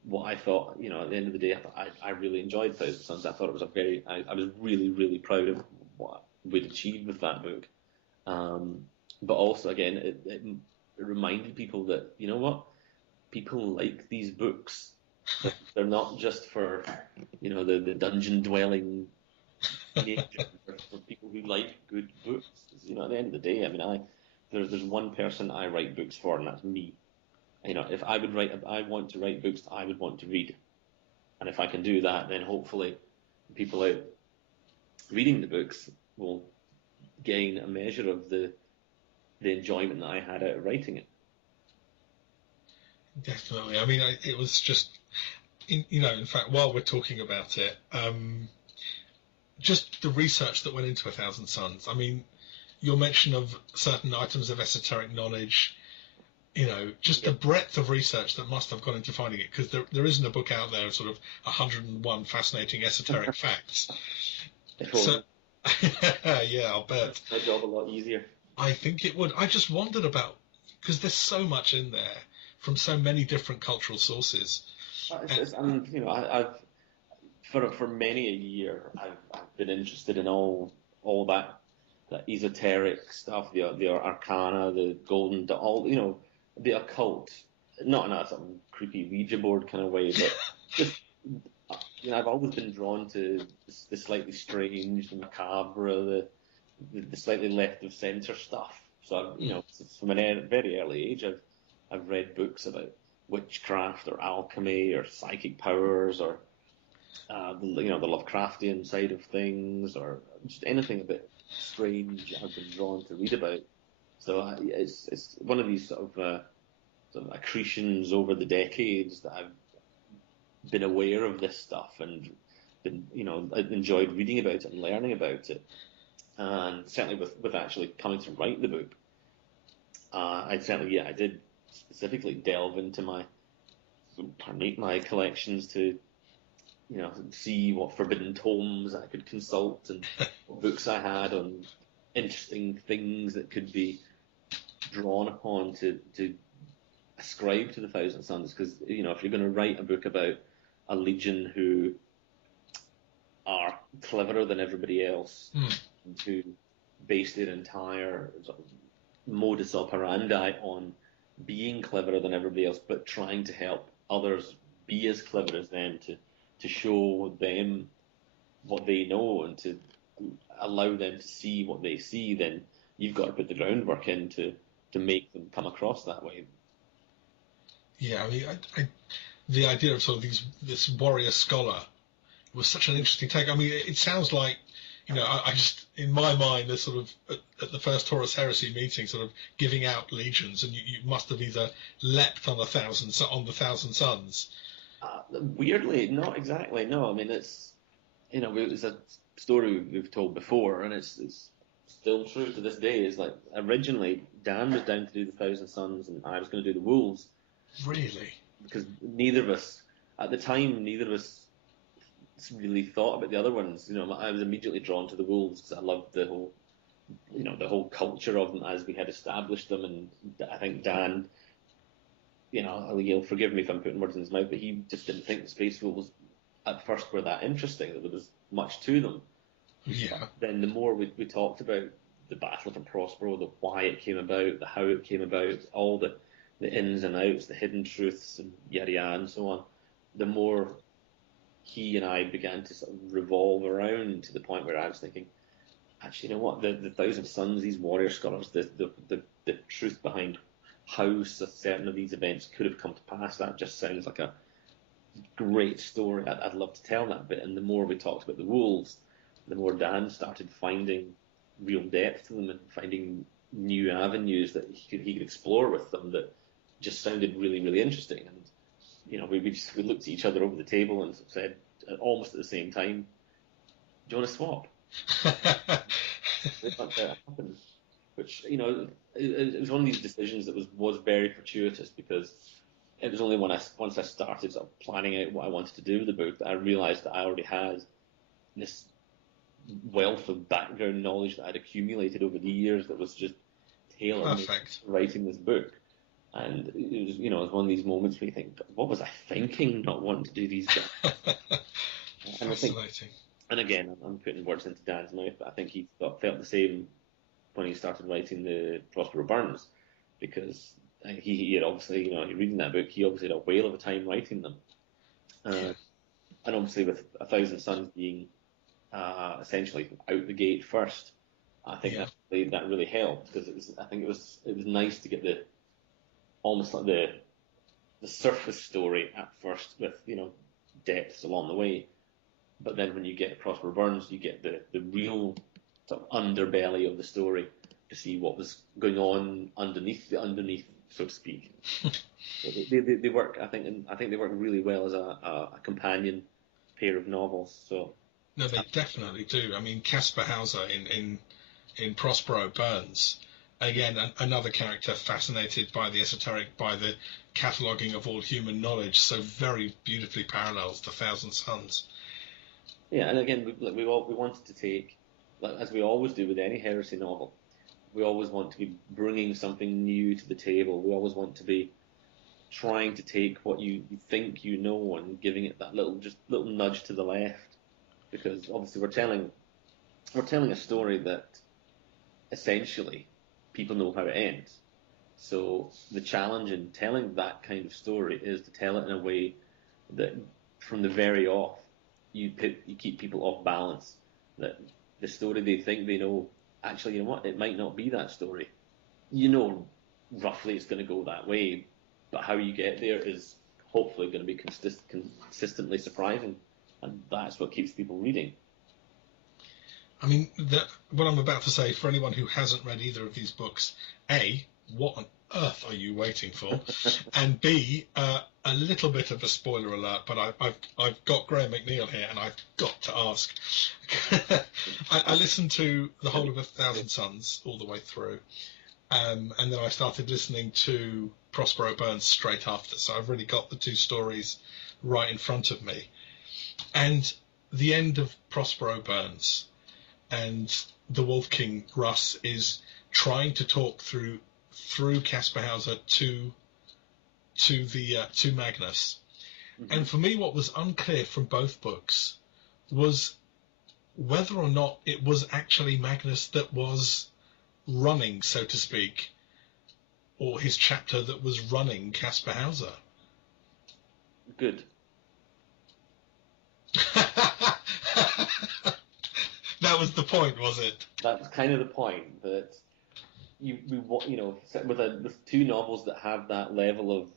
what I thought. At the end of the day, I really enjoyed Thousand Sons. I thought it was I was really really proud of what we'd achieved with that book. But also, again, it reminded people that, you know what, people like these books. They're not just for, the dungeon dwelling teenager. They're for people who like good books. 'Cause, at the end of the day, I mean, there's one person I write books for, and that's me. If I want to write books I would want to read, and if I can do that, then hopefully people out reading the books will gain a measure of the enjoyment that I had out of writing it. definitely. I mean, it was just, in fact, while we're talking about it, just the research that went into A Thousand Suns. I mean, your mention of certain items of esoteric knowledge, just the Yeah. breadth of research that must have gone into finding it, because there isn't a book out there of sort of 101 fascinating esoteric facts. If So, only. yeah, I'll bet. My job a lot easier. I think it would. I just wondered about, because there's so much in there from so many different cultural sources. And, And I've for many a year I've been interested in all that esoteric stuff, the arcana, the golden, all the occult, not in a some creepy Ouija board kind of way, but just I've always been drawn to the slightly strange, the macabre, the slightly left of center stuff. So from very early age, I've read books about witchcraft or alchemy or psychic powers or the Lovecraftian side of things or just anything a bit strange. I've been drawn to read about. So it's one of these sort of accretions over the decades that I've been aware of this stuff and been enjoyed reading about it and learning about it. And certainly with actually coming to write the book, I did specifically delve into my collections to see what forbidden tomes I could consult and what books I had on interesting things that could be drawn upon to ascribe to the Thousand Sons. Because if you're going to write a book about a legion who are cleverer than everybody else, who base their entire sort of modus operandi on being cleverer than everybody else, but trying to help others be as clever as them to show them what they know and to allow them to see what they see, then you've got to put the groundwork in to make them come across that way. yeah, I mean, the idea of sort of this warrior scholar was such an interesting take. I mean, it sounds like, I just, in my mind, there's sort of, at the first Horus Heresy meeting, sort of giving out legions, and you must have either leapt on the Thousand Sons. Weirdly, not exactly. No, I mean it's a story we've told before, and it's still true to this day. Is like originally Dan was down to do the Thousand Sons, and I was going to do the Wolves. Really? Because neither of us, at the time, really thought about the other ones. I was immediately drawn to the Wolves because I loved the whole culture of them as we had established them, and I think Dan, he'll forgive me if I'm putting words in his mouth, but he just didn't think the Space Wolves at first were that interesting, that there was much to them. Yeah. Then the more we talked about the Battle for Prospero, the why it came about, the how it came about, all the ins and outs, the hidden truths, and yada yada and so on, the more he and I began to sort of revolve around to the point where I was thinking, actually, you know what, the Thousand Sons, these warrior scholars, the truth behind how certain of these events could have come to pass, that just sounds like a great story. I'd love to tell that bit. And the more we talked about the wolves, the more Dan started finding real depth to them and finding new avenues that he could explore with them that just sounded really, really interesting. And we looked at each other over the table and said almost at the same time, "Do you want to swap?" That happened. Which it was one of these decisions that was very fortuitous, because it was only once I started sort of planning out what I wanted to do with the book that I realised that I already had this wealth of background knowledge that I'd accumulated over the years that was just tailored to writing this book. And it was one of these moments where you think, what was I thinking not wanting to do these guys? Fascinating. And again, I'm putting words into Dan's mouth, but I think he felt the same when he started writing the Prospero Burns, because he had obviously, reading that book, he obviously had a whale of a time writing them. And obviously with A Thousand Suns being essentially out the gate first, I think that really helped, because I think it was nice to get almost like the surface story at first with depths along the way, but then when you get Prospero Burns, you get the real sort of underbelly of the story to see what was going on underneath, so to speak. So they work, I think they work really well as a companion pair of novels. So no, they definitely do. I mean, Caspar Hauser in Prospero Burns, again, another character fascinated by the esoteric, by the cataloguing of all human knowledge, so very beautifully parallels the Thousand Sons. Yeah, and again, we wanted to take, as we always do with any Heresy novel, we always want to be bringing something new to the table. We always want to be trying to take what you think you know and giving it that little nudge to the left, because obviously we're telling a story that essentially people know how it ends. So the challenge in telling that kind of story is to tell it in a way that from the very off you keep people off balance, that the story they think they know, actually, you know what, it might not be that story. Roughly it's going to go that way, but how you get there is hopefully going to be consistently surprising, and that's what keeps people reading. I mean, what I'm about to say, for anyone who hasn't read either of these books, A, what on earth are you waiting for? And B, a little bit of a spoiler alert, but I've got Graham McNeill here, and I've got to ask. I listened to the whole of A Thousand Suns all the way through, and then I started listening to Prospero Burns straight after, so I've really got the two stories right in front of me. And the end of Prospero Burns and the Wolf King Russ is trying to talk through Caspar Hauser to Magnus. Mm-hmm. And for me, what was unclear from both books was whether or not it was actually Magnus that was running, so to speak, or his chapter that was running Caspar Hauser. Good. That was the point, was it? That's kind of the point, that with two novels that have that level of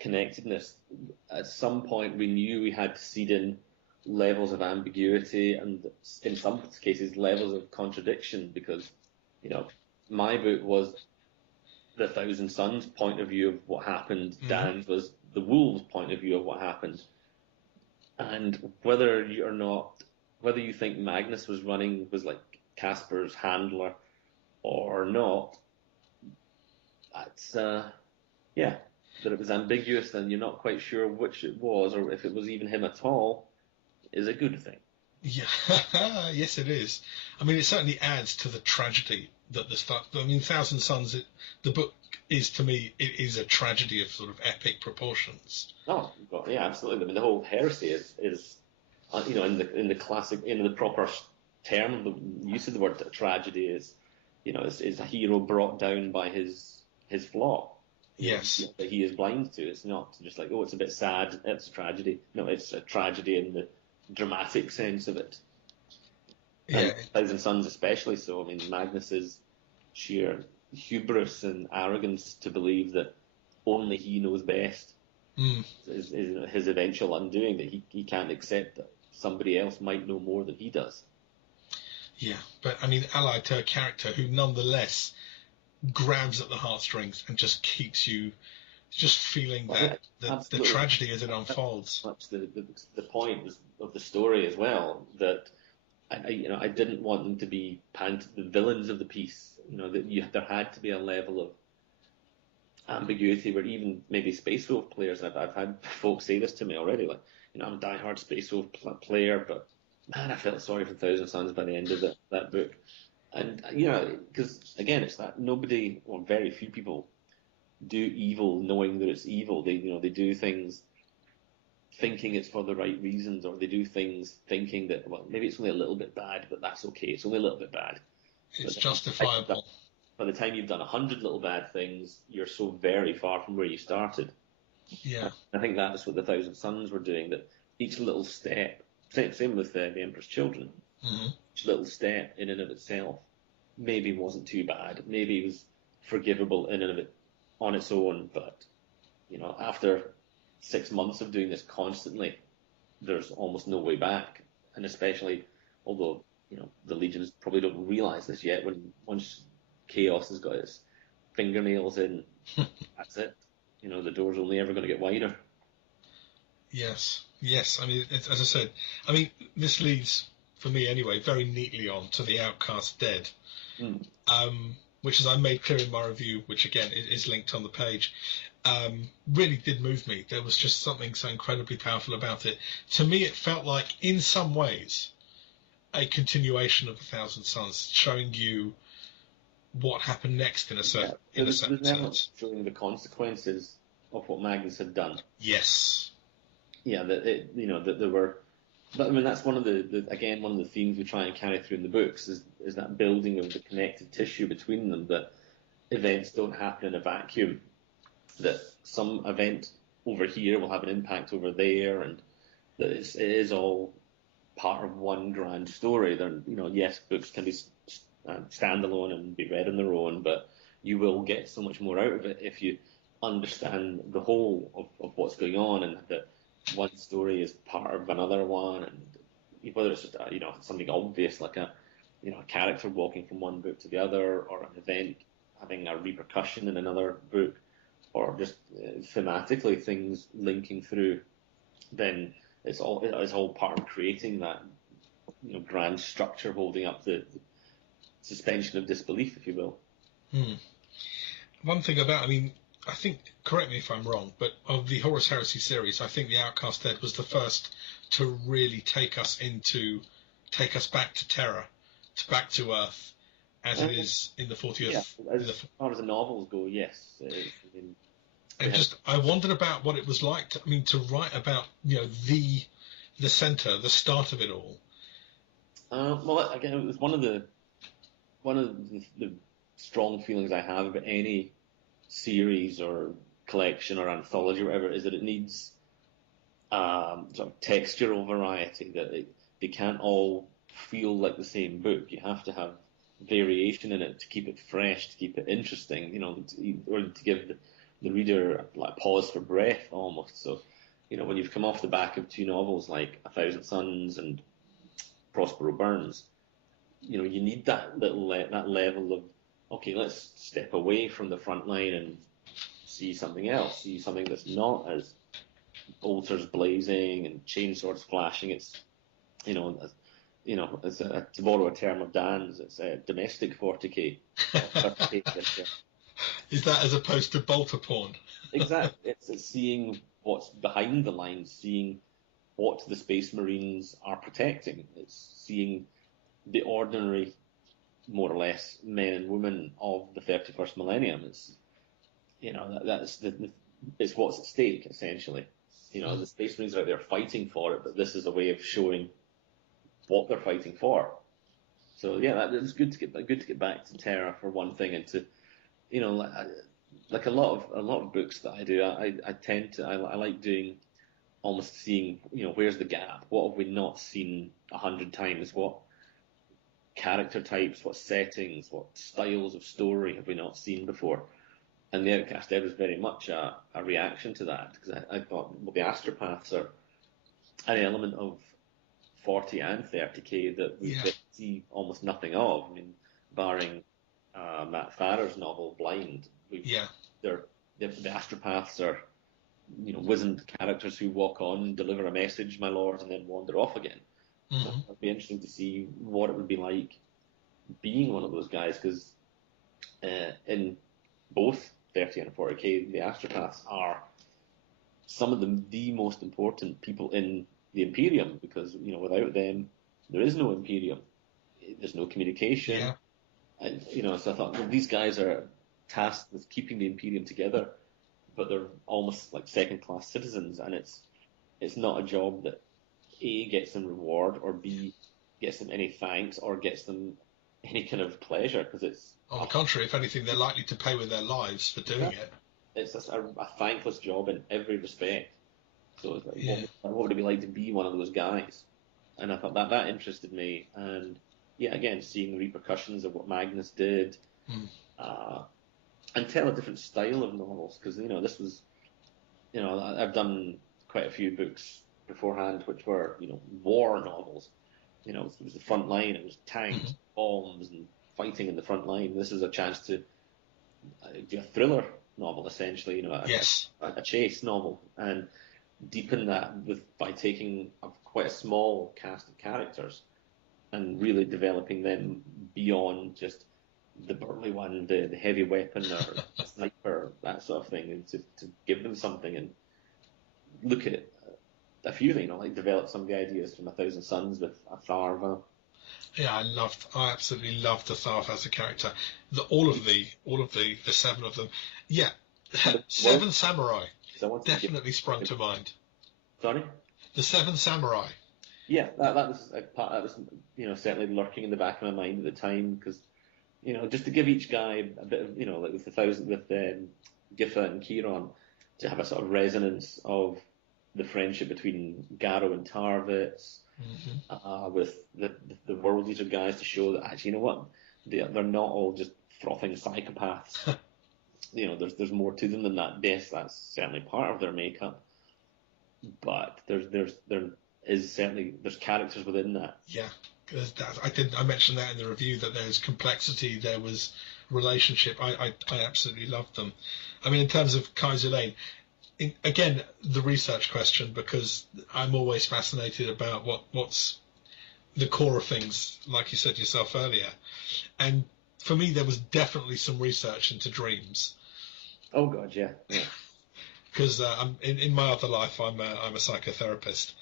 connectedness, at some point we knew we had to seed in levels of ambiguity and, in some cases, levels of contradiction, because my book was the Thousand Sons point of view of what happened. Mm-hmm. Dan's was the Wolves point of view of what happened. And whether or not whether you think Magnus was like Casper's handler or not, that's yeah, that it was ambiguous and you're not quite sure which it was or if it was even him at all is a good thing. Yeah, yes, it is. I mean, it certainly adds to the tragedy that the stuff. I mean, Thousand Sons. The book is, to me, it is a tragedy of sort of epic proportions. Oh, God, yeah, absolutely. I mean, the whole heresy is you know, in the classic, in the proper term, the use of the word tragedy is, you know, is a hero brought down by his flaw. Yes. You know, that he is blind to. It's not just like, oh, it's a bit sad, it's a tragedy. No, it's a tragedy in the dramatic sense of it. Yeah. And Thousand Sons especially so. I mean, Magnus's sheer hubris and arrogance to believe that only he knows best is his eventual undoing, that he can't accept that somebody else might know more than he does. Yeah, but I mean, allied to a character who nonetheless grabs at the heartstrings and just keeps you just feeling the tragedy as it unfolds. That's the point of the story as well, that I didn't want them to be the villains of the piece. You know, that there had to be a level of ambiguity where even maybe Space Wolf players, I've had folks say this to me already, like, you know, I'm a diehard Space Wolf player, but man, I felt sorry for Thousand Sons by the end of that book. And, you know, because again, it's that nobody, or very few people, do evil knowing that it's evil. They do things thinking it's for the right reasons, or they do things thinking that, well, maybe it's only a little bit bad, but that's okay. It's only a little bit bad. It's justifiable. By the time you've done 100 little bad things, you're so very far from where you started. Yeah. I think that's what the Thousand Sons were doing, that each little step, same with the Emperor's Children, each little step in and of itself maybe wasn't too bad. Maybe it was forgivable in and of it on its own, but, you know, after 6 months of doing this constantly, there's almost no way back. And especially, although, you know, the Legions probably don't realize this yet, once Chaos has got its fingernails in, that's it. You know, the door's only ever going to get wider. Yes. I mean, as I said, I mean, this leads, for me anyway, very neatly on to the Outcast Dead, which, as I made clear in my review, which again is linked on the page, really did move me. There was just something so incredibly powerful about it. To me, it felt like, in some ways, a continuation of A Thousand Sons, showing you what happened next in a certain sense. Showing the consequences of what Magnus had done. Yes. Yeah, that there were. But I mean, that's one of the themes we try and carry through in the books is that building of the connective tissue between them. That events don't happen in a vacuum. That some event over here will have an impact over there, and that it is all part of one grand story. Yes, books can be standalone and be read on their own, but you will get so much more out of it if you understand the whole of what's going on, and that one story is part of another one, and whether it's just something obvious like a character walking from one book to the other, or an event having a repercussion in another book, or just thematically things linking through, then it's all part of creating that grand structure holding up the suspension of disbelief, if you will. One thing about, I think, correct me if I'm wrong, but of the Horus Heresy series, I think the Outcast Dead was the first to really take us back to Terra, back to Earth, as it is in the 40th. Yeah, as far as the novels go, yes. I wondered about what it was like to write about the center, the start of it all. Well, again, it was one of the strong feelings I have about any series or collection or anthology or whatever, is that it needs sort of textural variety, that they can't all feel like the same book. You have to have variation in it to keep it fresh, to keep it interesting, or to give the reader like pause for breath almost. So, when you've come off the back of two novels like A Thousand Sons and Prospero Burns, you need that level of, okay, let's step away from the front line and see something else, see something that's not as bolters blazing and chainswords flashing. It's, to borrow a term of Dan's, it's a domestic 40k. 30K. Is that as opposed to bolter porn? Exactly. It's seeing what's behind the lines, seeing what the Space Marines are protecting. It's seeing the ordinary, more or less, men and women of the 31st millennium. It's what's at stake, essentially. The Space Marines are out there fighting for it, but this is a way of showing what they're fighting for. So yeah, it's good to get back to Terra for one thing, and to, like a lot of books that I do, I like doing, almost seeing, where's the gap? What have we not seen 100 times? What character types, what settings, what styles of story have we not seen before? And the Outcast Dead was very much a reaction to that, because I thought, well, the astropaths are an element of 40 and 30k that we see almost nothing of. I mean, barring Matt Farrer's novel Blind, the astropaths are wizened characters who walk on, deliver a message, my lord, and then wander off again. So it'd be interesting to see what it would be like being one of those guys, because in both 30 and 40k, the astropaths are some of the most important people in the Imperium, because without them there is no Imperium, there's no communication, and so I thought, well, these guys are tasked with keeping the Imperium together, but they're almost like second-class citizens, and it's not a job that A, gets them reward, or B, gets them any thanks, or gets them any kind of pleasure, because it's... On the contrary, if anything, they're likely to pay with their lives for doing it. It's a thankless job in every respect. So it's like, what would it be like to be one of those guys? And I thought that interested me, and again, seeing the repercussions of what Magnus did, and tell a different style of novels, because this was, I've done quite a few books beforehand which were war novels. It was the front line, it was tanks, bombs, and fighting in the front line. This is a chance to do a thriller novel, essentially, a chase novel, and deepen that by taking quite a small cast of characters and really developing them beyond just the burly one, the heavy weapon, or the sniper, that sort of thing, and to give them something, and look at a few, like develop some of the ideas from A Thousand Suns with Atharva. Yeah, I absolutely loved Atharva as a character. All of the seven of them. Yeah, Seven Samurai definitely sprung to mind. Sorry? The Seven Samurai. Yeah, that was a part that was certainly lurking in the back of my mind at the time, because just to give each guy a bit of like with Githa and Chiron, to have a sort of resonance of the friendship between Garrow and Tarvitz, with the World Eater guys, to show that actually, they're not all just frothing psychopaths. There's more to them than that. Yes, that's certainly part of their makeup, but there's characters within that. Yeah, I mentioned that in the review, that there was complexity, there was relationship. I absolutely loved them. I mean, in terms of Kaiser Lane, again, the research question, because I'm always fascinated about what's the core of things, like you said yourself earlier. And for me, there was definitely some research into dreams. Oh God, yeah. Because in my other life, I'm a psychotherapist,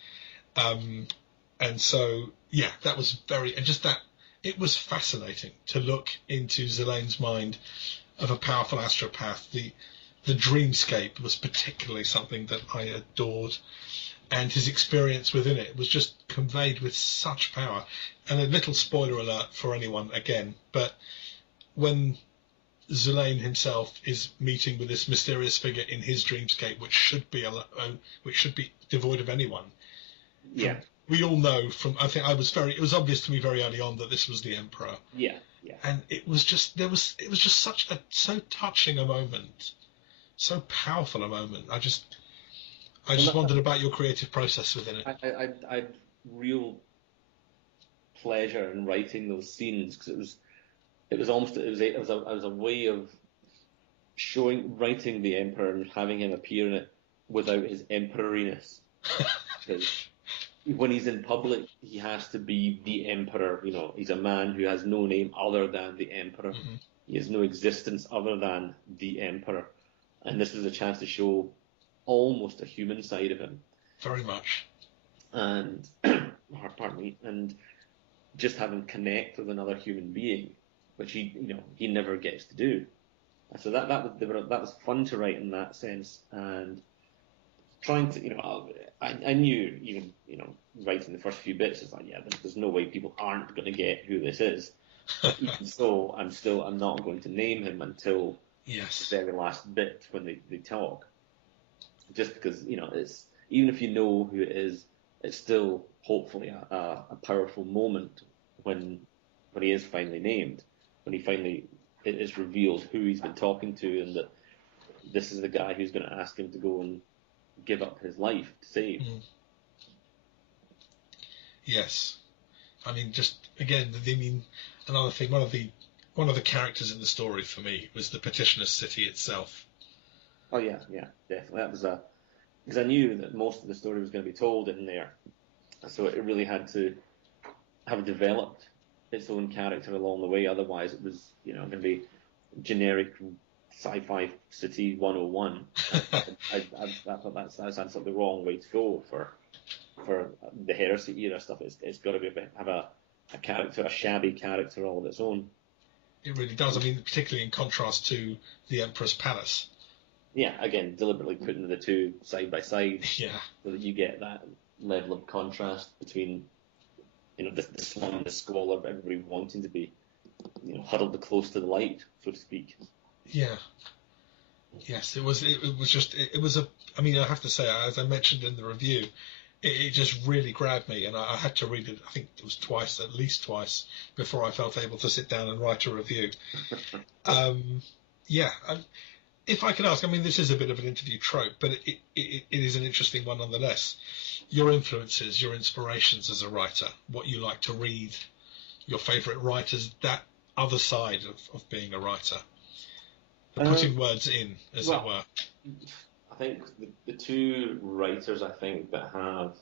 and so that was it was fascinating to look into Zelane's mind of a powerful astropath. The dreamscape was particularly something that I adored, and his experience within it was just conveyed with such power. And a little spoiler alert for anyone again, but when Zelane himself is meeting with this mysterious figure in his dreamscape, which should be devoid of anyone. Yeah. We all know from, I think it was obvious to me very early on that this was the Emperor. Yeah. And it was just so touching a moment, so powerful a moment. I just wondered about your creative process within it. I had real pleasure in writing those scenes, because it was a way of writing the Emperor and having him appear in it without his emperoriness. Because when he's in public, he has to be the emperor. You know, he's a man who has no name other than the emperor. Hmm. He has no existence other than the emperor. And this was a chance to show almost a human side of him. Very much. And, pardon me, and just have him connect with another human being, which he never gets to do. So that was fun to write in that sense, and trying to, I knew even, writing the first few bits, it's like, yeah, there's no way people aren't going to get who this is. But even so, I'm not going to name him until Yes. the very last bit when they talk. Just because, it's, even if you know who it is, it's still hopefully a powerful moment when he is finally named, when it is revealed who he's been talking to, and that this is the guy who's going to ask him to go and give up his life to save. Mm. Yes. I mean, just again, another thing. One of the characters in the story for me was the petitioner's city itself. Oh yeah, definitely. That was because I knew that most of the story was going to be told in there, so it really had to have developed its own character along the way. Otherwise, it was going to be generic sci-fi city 101. I thought that's absolutely the wrong way to go for the Heresy era stuff. It's got to have a character, a shabby character all of its own. It really does. I mean, particularly in contrast to the Emperor's Palace. Yeah, again, deliberately putting the two side by side, Yeah, so that you get that level of contrast between, the slum and the squalor of everybody wanting to be, huddled close to the light, so to speak. Yeah. Yes, it was. It was just. It was a. I mean, I have to say, as I mentioned in the review, it just really grabbed me, and I had to read it. I think it was twice, at least twice, before I felt able to sit down and write a review. Yeah. If I could ask, I mean, this is a bit of an interview trope, but it is an interesting one nonetheless. Your influences, your inspirations as a writer, what you like to read, your favourite writers, that other side of being a writer, the putting words in, as it were. I think the two writers I think that have,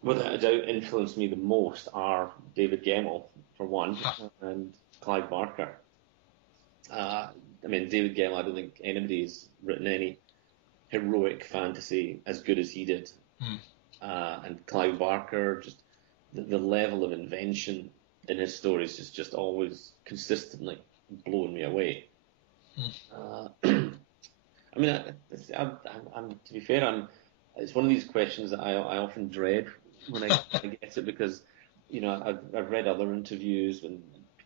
without a doubt, influenced me the most are David Gemmell, for one, and Clive Barker. I mean, David Gemmell, I don't think anybody's written any heroic fantasy as good as he did. And Clive Barker, just the level of invention in his stories is just always consistently blowing me away. I mean, I'm to be fair, it's one of these questions that I often dread when I get it, because I've read other interviews when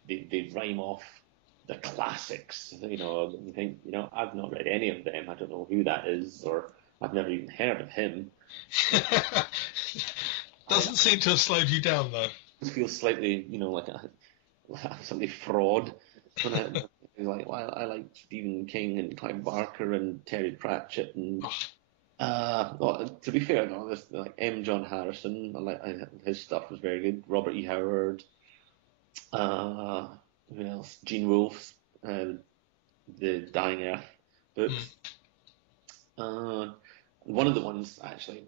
they rhyme off the classics, you think, I've not read any of them. I don't know who that is, or I've never even heard of him. Doesn't seem to have slowed you down, though. It feels slightly, like something fraud. When I like Stephen King and Clive Barker and Terry Pratchett and well, to be fair, though, this like M. John Harrison, his stuff was very good. Robert E. Howard, who else? Gene Wolfe's The Dying Earth books. One of the ones actually,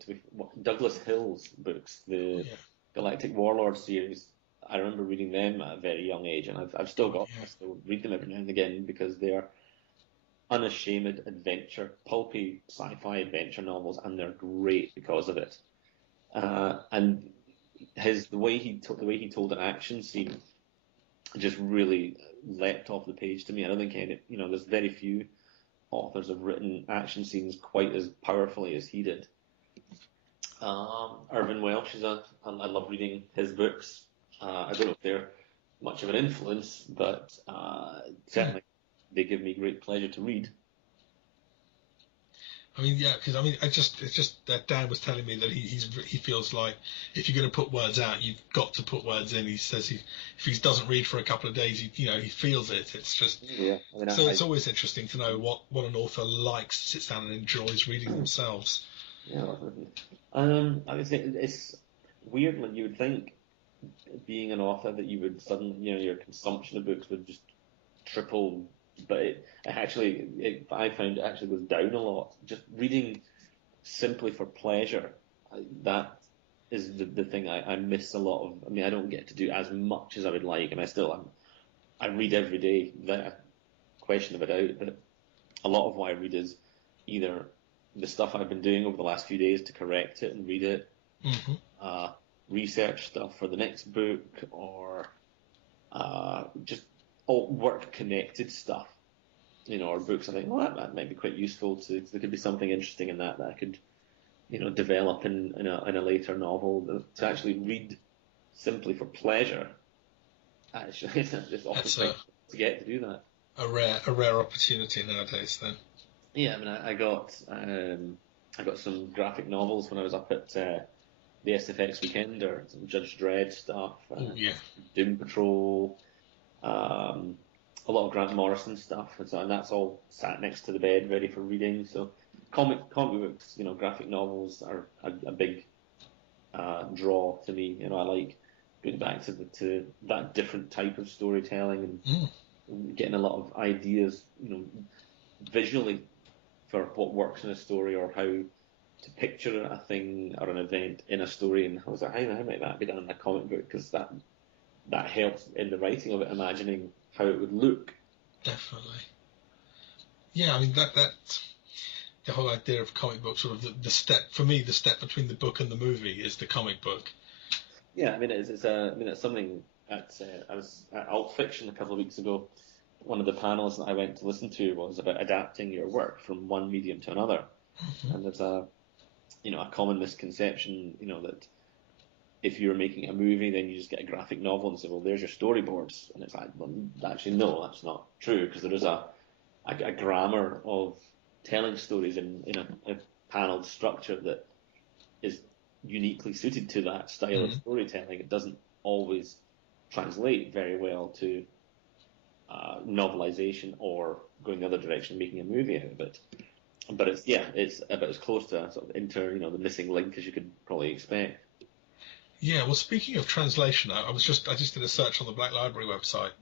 Douglas Hill's books, the Galactic Warlord series. I remember reading them at a very young age, and I've still got them. I still read them every now and again because they are unashamed adventure, pulpy sci-fi adventure novels, and they're great because of it. And the way he told an action scene just really leapt off the page to me. I don't think there's very few authors have written action scenes quite as powerfully as he did. Irvin Welsh I love reading his books. I don't know if they're much of an influence, but certainly they give me great pleasure to read. I mean, yeah, because it's just that Dan was telling me that he feels like if you're going to put words out, you've got to put words in. He says if he doesn't read for a couple of days, he feels it. It's just it's always interesting to know what an author likes, sits down and enjoys reading themselves. Yeah, I would say it's weird when you would think, being an author, that you would suddenly, your consumption of books would just triple, but I found it actually goes down a lot. Just reading simply for pleasure, that is the thing I miss a lot of. I mean, I don't get to do as much as I would like, and I read every day, without question of a doubt. But a lot of what I read is either the stuff I've been doing over the last few days to correct it and read it, research stuff for the next book, or just all work connected stuff. Or books I think, well, that might be quite useful there could be something interesting in that I could, develop in a later novel. To actually read simply for pleasure, actually, it's often to get to do that. A rare opportunity nowadays, then. Yeah, I mean, I got some graphic novels when I was up at the SFX weekend, or some Judge Dredd stuff, Doom Patrol, a lot of Grant Morrison stuff, and that's all sat next to the bed, ready for reading. So, comic books, graphic novels are a big draw to me. I like going back to that different type of storytelling and getting a lot of ideas, visually for what works in a story, or how to picture a thing or an event in a story, and I was like, how might that be done in a comic book? Because that helps in the writing of it, imagining how it would look. Definitely. Yeah, I mean that the whole idea of comic book, sort of the step for me, the step between the book and the movie is the comic book. Yeah, I mean it's something I was at Alt Fiction a couple of weeks ago. One of the panels that I went to listen to was about adapting your work from one medium to another, and there's a common misconception, that if you're making a movie, then you just get a graphic novel and say, well, there's your storyboards. And it's like, well, actually, no, that's not true, because there is a grammar of telling stories in a panelled structure that is uniquely suited to that style of storytelling. It doesn't always translate very well to novelization or going the other direction, making a movie out of it. But it's about as close to a sort of the missing link as you could probably expect. Yeah, well, speaking of translation, I just did a search on the Black Library website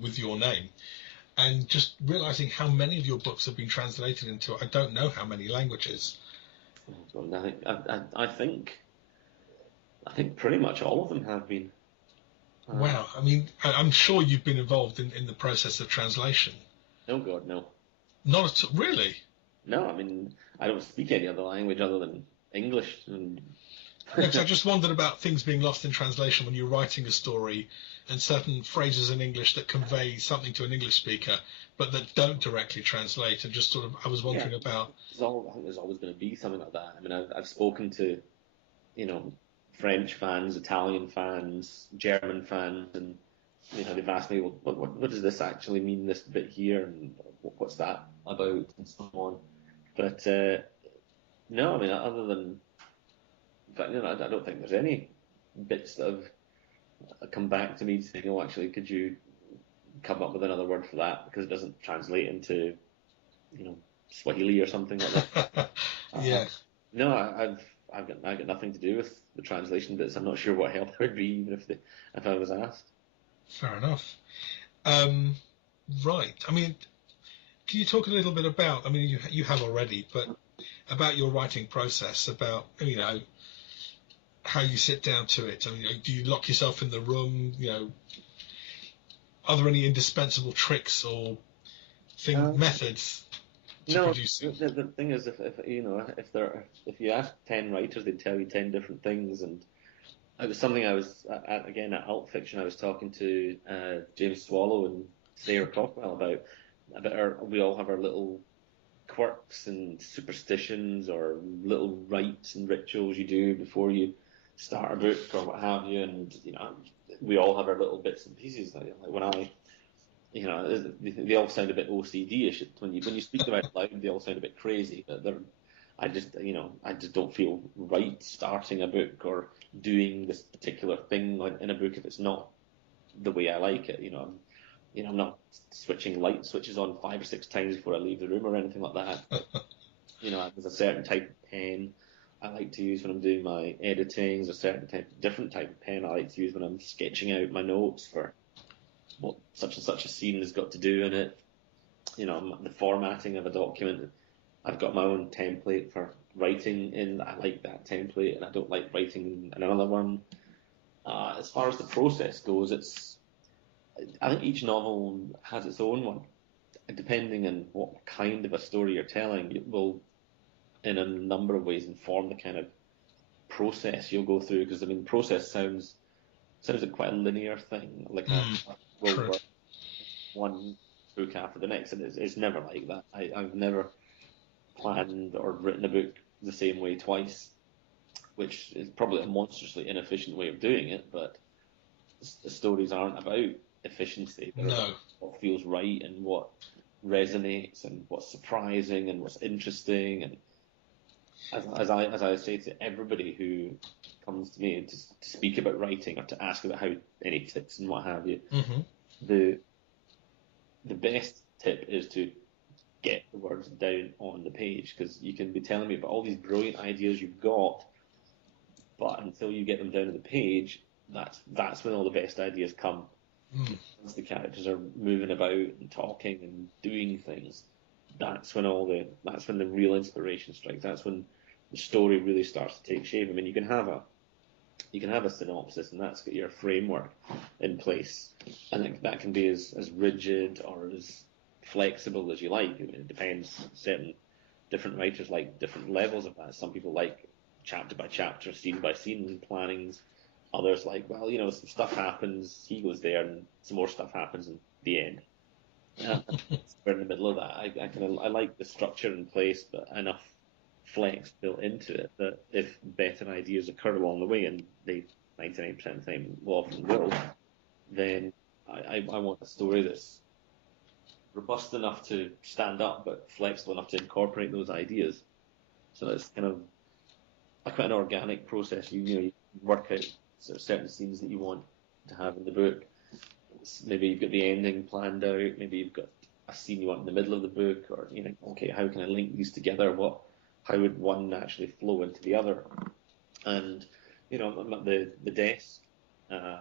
with your name, and just realizing how many of your books have been translated into I don't know how many languages. I think pretty much all of them have been. Wow, I mean, I'm sure you've been involved in the process of translation. Oh God, no. Not at all, really? No, I mean, I don't speak any other language other than English. And I just wondered about things being lost in translation when you're writing a story, and certain phrases in English that convey something to an English speaker, but that don't directly translate. And just sort of, I was wondering about. I think there's always going to be something like that. I mean, I've spoken to, French fans, Italian fans, German fans, and they've asked me, well, what does this actually mean? This bit here, and what's that about, and so on. But no, I mean, other than. In fact, I don't think there's any bits that have come back to me saying, "Oh, actually, could you come up with another word for that?" Because it doesn't translate into, Swahili or something like that. Yeah. No, I've got nothing to do with the translation bits. I'm not sure what help I would be, even if I was asked. Fair enough. Right. I mean, can you talk a little bit about? I mean, you have already, but about your writing process, about how you sit down to it. I mean, do you lock yourself in the room? Are there any indispensable tricks or methods to producing? The thing is, if you ask 10 writers, they'd tell you 10 different things. And it was something I was at Alt Fiction. I was talking to James Swallow and Sarah Cockwell about we all have our little quirks and superstitions, or little rites and rituals you do before you start a book or what have you, and we all have our little bits and pieces. Like when they all sound a bit OCD-ish when you speak them out loud. They all sound a bit crazy, but I just don't feel right starting a book or doing this particular thing in a book if it's not the way I like it. I'm not switching light switches on 5 or 6 times before I leave the room or anything like that. There's a certain type of pen I like to use when I'm doing my editing. There's a different type of pen I like to use when I'm sketching out my notes for what such and such a scene has got to do in it. The formatting of a document I've got my own template for writing in. I like that template, and I don't like writing in another one. As far as the process goes, I think each novel has its own one. Depending on what kind of a story you're telling, it will, in a number of ways, inform the kind of process you'll go through. Because I mean, process sounds like quite a linear thing, like a will True. work one book after the next, and it's never like that. I've never planned or written a book the same way twice, which is probably a monstrously inefficient way of doing it, but the stories aren't about efficiency. They're about No. what feels right and what resonates and what's surprising and what's interesting. And as I say to everybody who comes to me to speak about writing or to ask about how any tips and what have you, the best tip is to get the words down on the page, because you can be telling me about all these brilliant ideas you've got, but until you get them down on the page, that's when all the best ideas come. Once the characters are moving about and talking and doing things, that's when the real inspiration strikes. That's when the story really starts to take shape. I mean, you can have a synopsis, and that's got your framework in place, and that can be as rigid or as flexible as you like. I mean, it depends. Certain different writers like different levels of that. Some people like chapter by chapter, scene by scene plannings. Others like, well, some stuff happens, he goes there, and some more stuff happens in the end. We're in the middle of that. I like the structure in place, but enough flex built into it that if better ideas occur along the way, and they 99% of the time will often will, then I want a story that's robust enough to stand up, but flexible enough to incorporate those ideas. So it's kind of quite an organic process. You work out certain scenes that you want to have in the book. Maybe you've got the ending planned out. Maybe you've got a scene you want in the middle of the book, or okay, how can I link these together? How would one naturally flow into the other? And the desk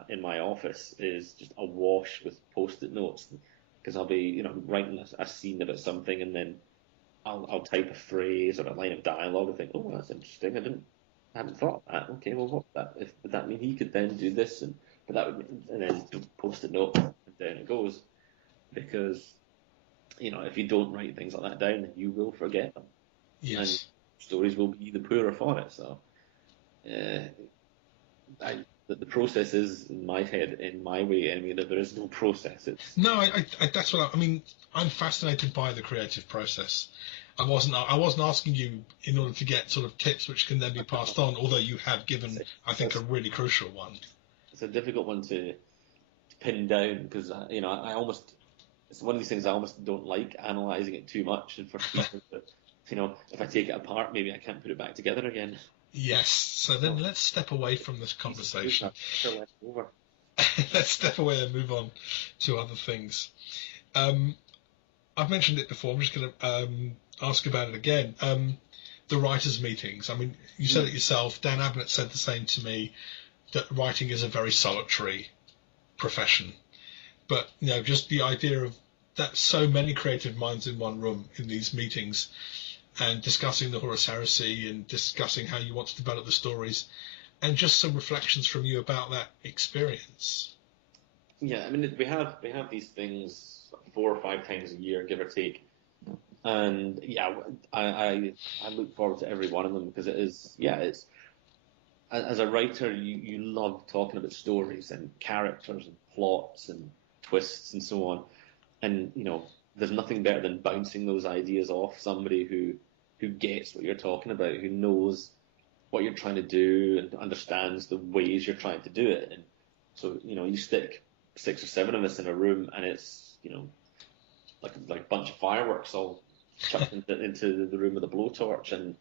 in my office is just awash with post-it notes, because I'll be writing a scene about something, and then I'll type a phrase or a line of dialogue and think, oh, that's interesting. I hadn't thought of that. Okay, well, would that mean he could then do this? But that would mean, and then post-it note, and down it goes. Because if you don't write things like that down, then you will forget them. Yes. And stories will be the poorer for it. So, the process is in my head, in my way. I mean, there is no process. No, that's what I mean. I'm fascinated by the creative process. I wasn't asking you in order to get sort of tips which can then be passed on, although you have given, I think, a really crucial one. It's a difficult one to pin down, because I almost, it's one of these things I almost don't like analysing it too much, and for people that, if I take it apart, maybe I can't put it back together again. Yes. So then let's step away from this conversation. Let's step away and move on to other things. I've mentioned it before. I'm just going to ask about it again. The writers' meetings. I mean, you said it yourself. Dan Abnett said the same to me, that writing is a very solitary profession. But just the idea of that, so many creative minds in one room in these meetings, and discussing the Horus Heresy and discussing how you want to develop the stories, and just some reflections from you about that experience. Yeah, I mean, we have these things 4 or 5 times a year, give or take, and yeah, I look forward to every one of them, because it's as a writer, you love talking about stories and characters and plots and twists and so on, and there's nothing better than bouncing those ideas off somebody who gets what you're talking about, who knows what you're trying to do and understands the ways you're trying to do it. And so you stick 6 or 7 of us in a room, and it's like a bunch of fireworks all chucked into the room with a blowtorch, and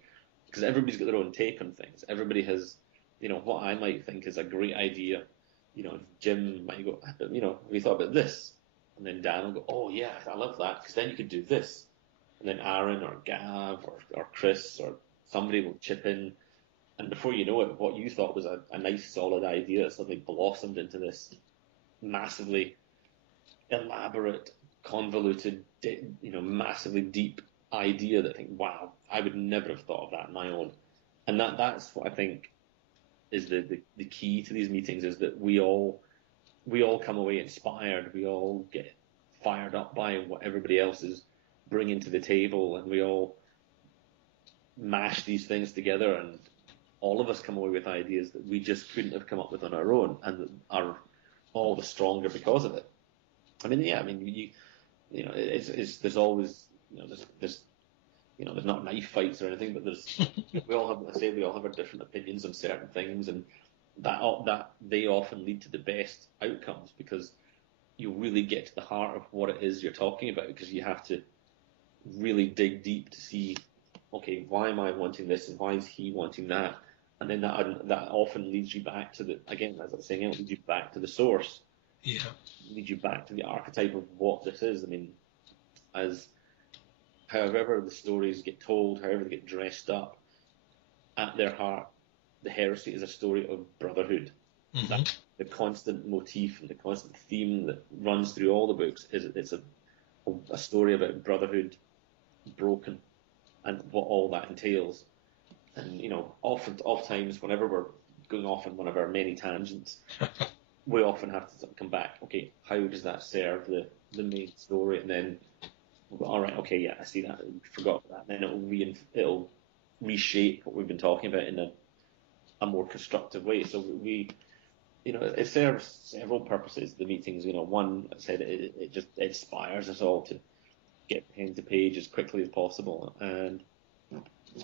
because everybody's got their own take on things. Everybody has what I might think is a great idea. Jim might go, have you thought about this? And then Dan will go, oh yeah, I love that, because then you could do this. And then Aaron or Gav or Chris or somebody will chip in, and before you know it, what you thought was a nice solid idea suddenly blossomed into this massively elaborate, convoluted, massively deep idea that I think, wow, I would never have thought of that on my own. And that's what I think is the key to these meetings, is that we all come away inspired. We all get fired up by what everybody else is bringing to the table, and we all mash these things together, and all of us come away with ideas that we just couldn't have come up with on our own, and that are all the stronger because of it. I mean, yeah, I mean, it's there's always, there's not knife fights or anything, but we all have our different opinions on certain things, and that they often lead to the best outcomes, because you really get to the heart of what it is you're talking about, because you have to really dig deep to see, okay, why am I wanting this and why is he wanting that? And then that often leads you back to again, as I was saying, it leads you back to the source. Yeah. Leads you back to the archetype of what this is. I mean, however the stories get told, however they get dressed up, at their heart, the Heresy is a story of brotherhood. Mm-hmm. That's the constant motif and the constant theme that runs through all the books. It's a story about brotherhood broken, and what all that entails. And oftentimes, whenever we're going off on one of our many tangents, we often have to come back. Okay, how does that serve the main story? And then we'll go, all right, okay, yeah, I see that. We forgot that. And then it'll reshape what we've been talking about in a more constructive way. So it serves several purposes. The meetings, one, I said, it just inspires us all to get pen to page as quickly as possible, and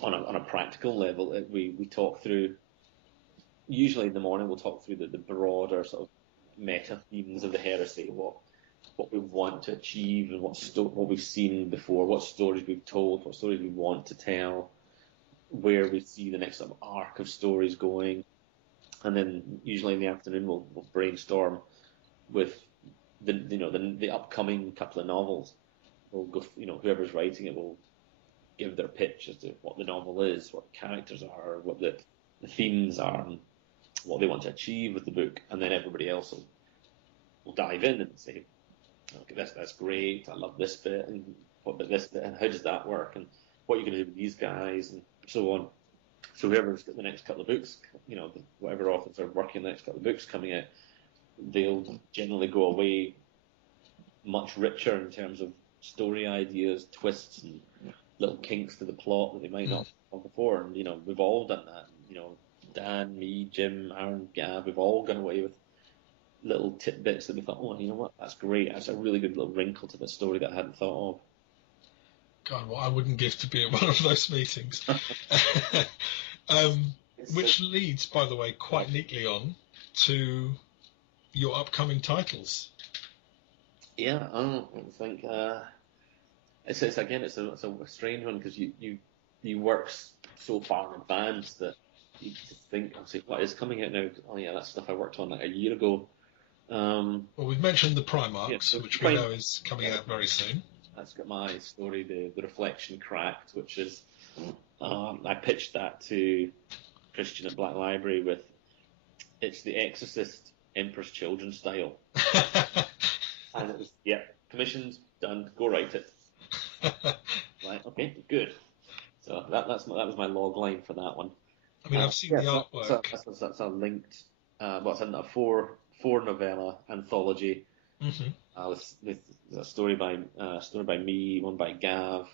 on a practical level, we talk through. Usually in the morning, we'll talk through the broader sort of meta themes of the Heresy, what we want to achieve, and what we've seen before, what stories we've told, what stories we want to tell, where we see the next sort of arc of stories going, and then usually in the afternoon we'll brainstorm with the upcoming couple of novels. We'll go, whoever's writing it will give their pitch as to what the novel is, what the characters are, what the themes are, and what they want to achieve with the book, and then everybody else will dive in and say, okay, that's great, I love this bit, and what about this bit, and how does that work, and what are you going to do with these guys, and so on. So whoever's got the next couple of books, whatever authors are working on the next couple of books coming out, they'll generally go away much richer in terms of story ideas, twists, and little kinks to the plot that they might not have before. And we've all done that. Dan, me, Jim, Aaron, Gav, we've all gone away with little tidbits that we thought, oh, you know what, that's great. That's a really good little wrinkle to the story that I hadn't thought of. God, what I wouldn't give to be at one of those meetings. Which leads, by the way, quite neatly on to your upcoming titles. Yeah, I think it's a strange one, because you work so far in advance that you just think, what is coming out now? Oh yeah, that's stuff I worked on like a year ago. Well, we've mentioned the Primarchs, which we know is coming out very soon. That's got my story, the Reflection Cracked, which is I pitched that to Christian at Black Library it's the Exorcist Emperor's Children style. And it was, commissioned, done, go write it. Right, okay, good. So that was my log line for that one. I mean, I've seen the artwork. That's a linked, it's a four novella anthology. Mm-hmm. With a story by me, one by Gav,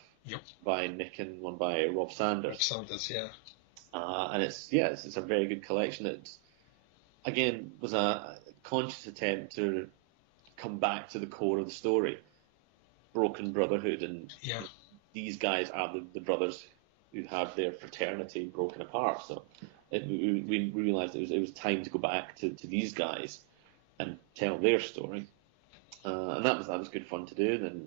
by Nick, and one by Rob Sanders. Rob Sanders, yeah. And it's a very good collection. It again was a conscious attempt to come back to the core of the story, broken brotherhood, and these guys are the brothers who have their fraternity broken apart. So we realised it was time to go back to these guys and tell their story, and that was good fun to do. Then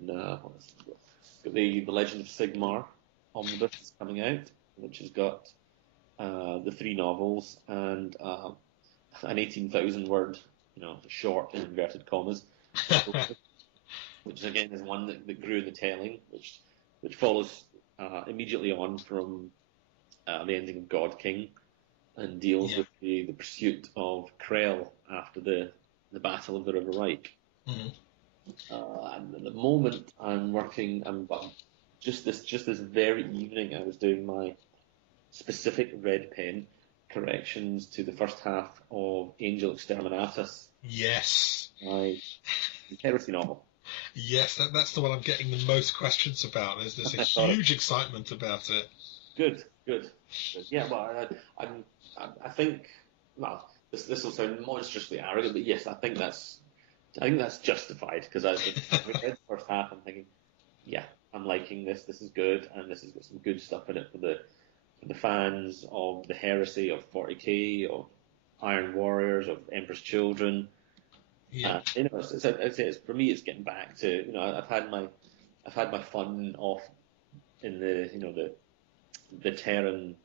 the Legend of Sigmar omnibus is coming out, which has got the 3 novels and an 18,000 word, short in inverted commas, which again is one that grew in the telling, which follows immediately on from the ending of God King, and deals with the pursuit of Krell after the Battle of the River Reich. Mm-hmm. And at the moment I'm just this very evening, I was doing my specific red pen corrections to the first half of Angel Exterminatus, Yes. my Heresy novel. Yes, that's the one I'm getting the most questions about. There's a huge excitement about it. Good. Yeah, well, I think, well, this will sound monstrously arrogant, but yes, I think that's justified because I read the first half. I'm thinking, yeah, I'm liking this. This is good, and this has got some good stuff in it for the fans of the Heresy, of 40k, of Iron Warriors, of Emperor's Children. Yeah. It's for me. It's getting back to I've had my fun off in the Terran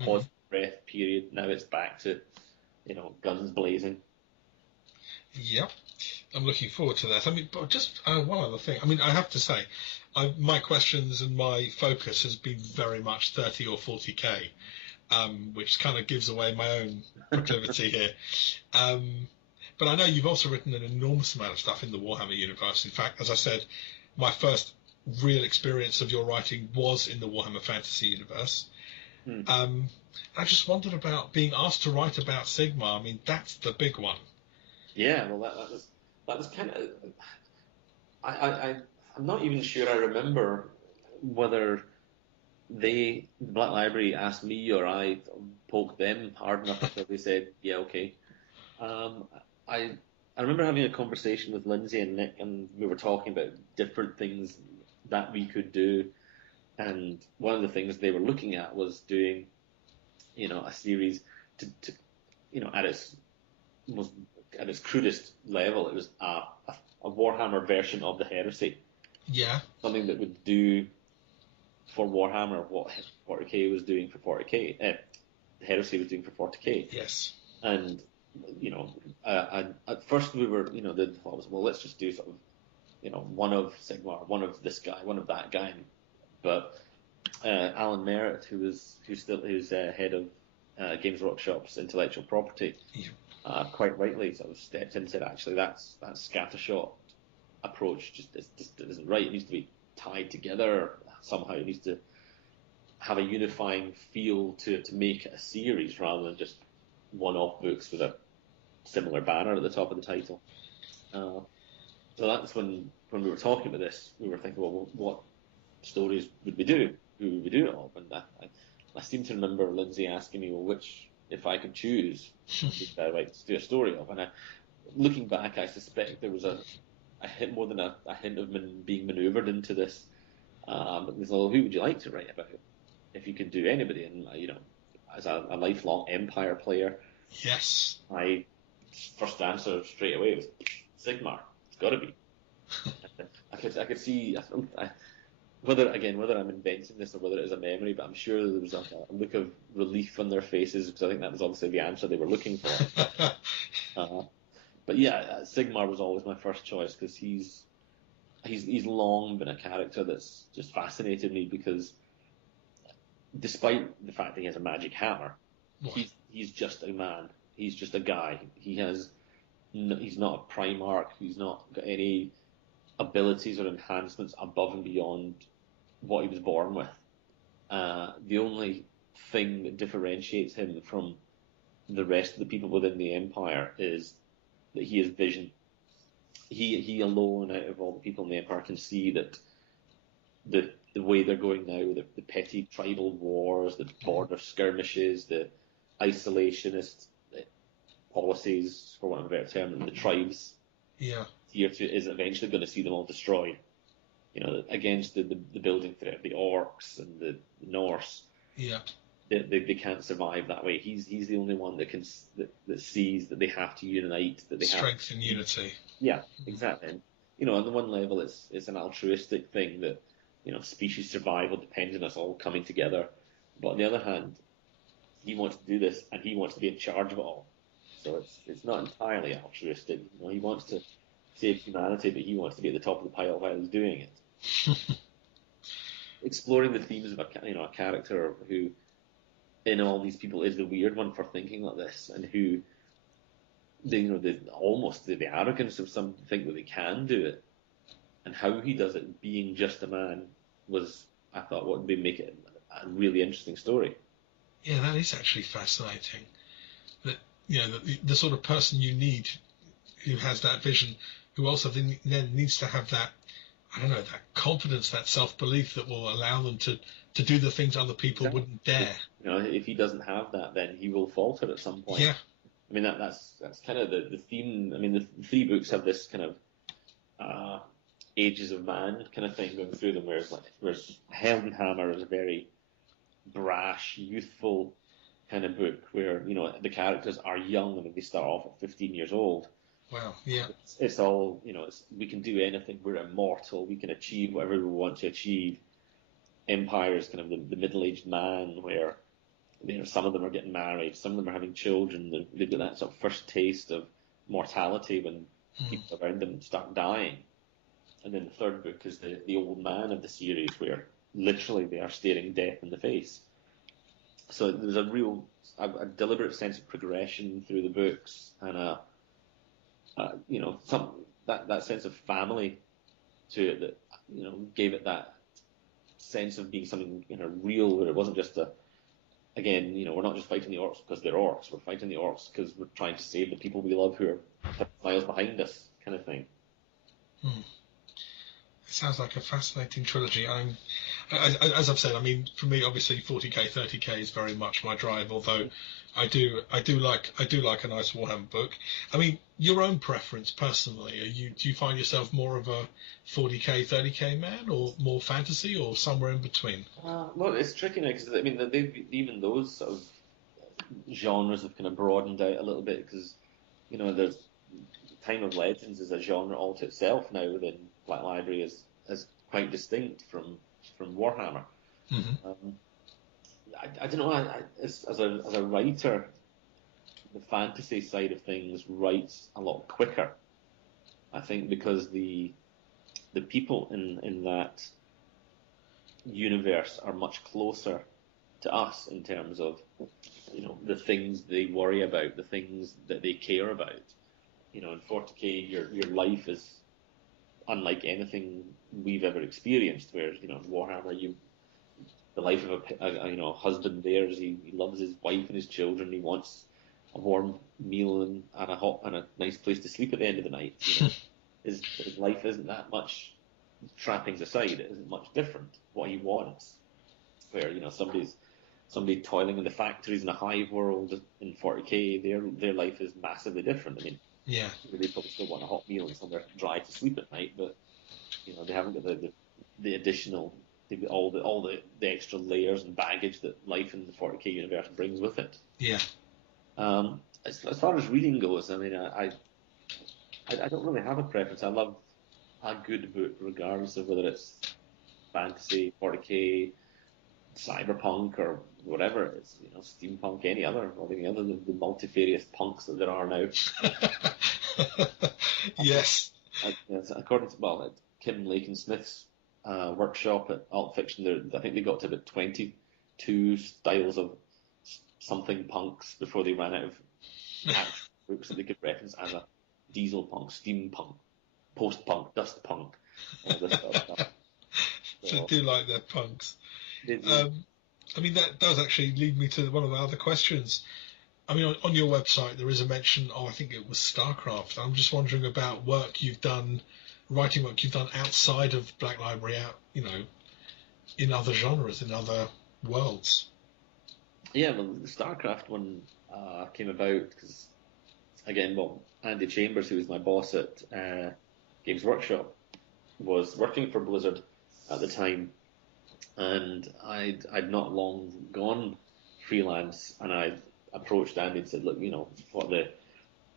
pause breath period. Now it's back to guns blazing. Yep. I'm looking forward to that. I mean, but just one other thing. I mean, I have to say, my questions and my focus has been very much 30 or 40k, which kind of gives away my own proclivity here. But I know you've also written an enormous amount of stuff in the Warhammer universe. In fact, as I said, my first real experience of your writing was in the Warhammer Fantasy universe. I just wondered about being asked to write about Sigmar. I mean, that's the big one. Yeah, well, that was kind of. I'm not even sure I remember whether the Black Library asked me or I poked them hard enough until they said, yeah, okay. I remember having a conversation with Lindsay and Nick, and we were talking about different things that we could do. And one of the things they were looking at was doing, a series to at its crudest level, it was a Warhammer version of the Heresy. Yeah. Something that would do for Warhammer what 40k was doing for 40k. The Heresy was doing for 40k. Yes. And at first we were, the thought was, well, let's just do sort of, one of Sigmar, one of this guy, one of that guy. But Alan Merritt, who's head of Games Workshop's intellectual property, quite rightly sort of stepped in and said, actually, that's scattershot approach just isn't right. It needs to be tied together somehow. It needs to have a unifying feel to make it a series rather than just one-off books with a similar banner at the top of the title. So that's when we were talking about this, we were thinking, well, what stories would we do? Who would we do it of? And I seem to remember Lindsay asking me, well, which, if I could choose, would I like to do a story of? And looking back, I suspect there was a hint, more than a hint of being manoeuvred into this. But there's who would you like to write about if you could do anybody? And as a lifelong Empire player, yes, my first answer straight away was Sigmar. It's got to be. I could see whether I'm inventing this or whether it is a memory, but I'm sure there was a look of relief on their faces because I think that was obviously the answer they were looking for. But yeah, Sigmar was always my first choice because he's long been a character that's just fascinated me because despite the fact that he has a magic hammer, he's just a man. He's just a guy. He's not a Primarch. He's not got any abilities or enhancements above and beyond what he was born with. The only thing that differentiates him from the rest of the people within the Empire is that he has vision. He alone, out of all the people in the Empire, can see that the way they're going now, the petty tribal wars, the border skirmishes, the isolationist policies, for want of a better term, and the tribes. Yeah. Tier 2 is eventually going to see them all destroyed. Against the building threat, the Orcs and the Norse. Yeah. They can't survive that way. He's the only one that sees that they have to unite. That they strength and unity. Yeah, exactly. And, on the one level, it's an altruistic thing that species survival depends on us all coming together. But on the other hand, he wants to do this and he wants to be in charge of it all. So it's not entirely altruistic. He wants to save humanity, but he wants to be at the top of the pile while he's doing it. Exploring the themes of a character who, in all these people, is the weird one for thinking like this, and who, almost the arrogance of some think that they can do it, and how he does it, being just a man, was I thought, what would be make it a really interesting story? Yeah, that is actually fascinating. That the sort of person you need who has that vision, who also then needs to have that, I don't know, that confidence, that self-belief that will allow them to do the things other people Exactly. wouldn't dare. If he doesn't have that, then he will falter at some point. Yeah. I mean, that's kind of the theme. I mean, the three books have this kind of ages of man kind of thing going through them, whereas Heldenhammer is a very brash, youthful kind of book where the characters are young. I mean, they start off at 15 years old. Wow. Yeah. It's all we can do anything. We're immortal. We can achieve whatever we want to achieve. Empire is kind of the middle-aged man where some of them are getting married, some of them are having children. They've got that sort of first taste of mortality when people around them start dying. And then the third book is the old man of the series, where literally they are staring death in the face. So there's a deliberate sense of progression through the books, and that sense of family to it that gave it that sense of being something real, where it wasn't just we're not just fighting the orcs because they're orcs. We're fighting the orcs because we're trying to save the people we love who are miles behind us, kind of thing. It sounds like a fascinating trilogy. As I've said, I mean, for me, obviously, 40k, 30k is very much my drive. Although I do like a nice Warhammer book. I mean, your own preference personally, do you find yourself more of a 40k, 30k man, or more fantasy, or somewhere in between? Well, it's tricky now because I mean, even those sort of genres have kind of broadened out a little bit because there's Time of Legends is a genre all to itself now within Black Library is quite distinct from Warhammer. I don't know. As a writer, the fantasy side of things writes a lot quicker. I think because the people in that universe are much closer to us in terms of the things they worry about, the things that they care about. In 40k, your life is unlike anything we've ever experienced. Where in Warhammer, the life of a husband there is he loves his wife and his children. He wants a warm meal and a nice place to sleep at the end of the night. His life isn't that much, trappings aside, it isn't much different. What he wants, where somebody toiling in the factories in a hive world in 40k, their life is massively different. I mean, yeah, they probably still want a hot meal and somewhere dry to sleep at night, but they haven't got the additional, they've got all the extra layers and baggage that life in the 40k universe brings with it. Yeah. As far as reading goes, I mean, I don't really have a preference. I love a good book, regardless of whether it's fantasy, 40k, cyberpunk, or whatever it is, steampunk, any other the multifarious punks that there are now. Yes. According to Kim Lake and Smith's workshop at Alt Fiction, I think they got to about 22 styles of something punks before they ran out of actual books that they could reference as a diesel punk, steampunk, post-punk, dust punk, all this sort of stuff. So I do like their punks. I mean, that does actually lead me to one of my other questions. I mean, on your website, there is a mention of, I think it was StarCraft. I'm just wondering about writing work you've done outside of Black Library, in other genres, in other worlds. Yeah, well, the StarCraft one came about because, again, Andy Chambers, who was my boss at Games Workshop, was working for Blizzard at the time, and I'd not long gone freelance, and I approached Andy and said, look,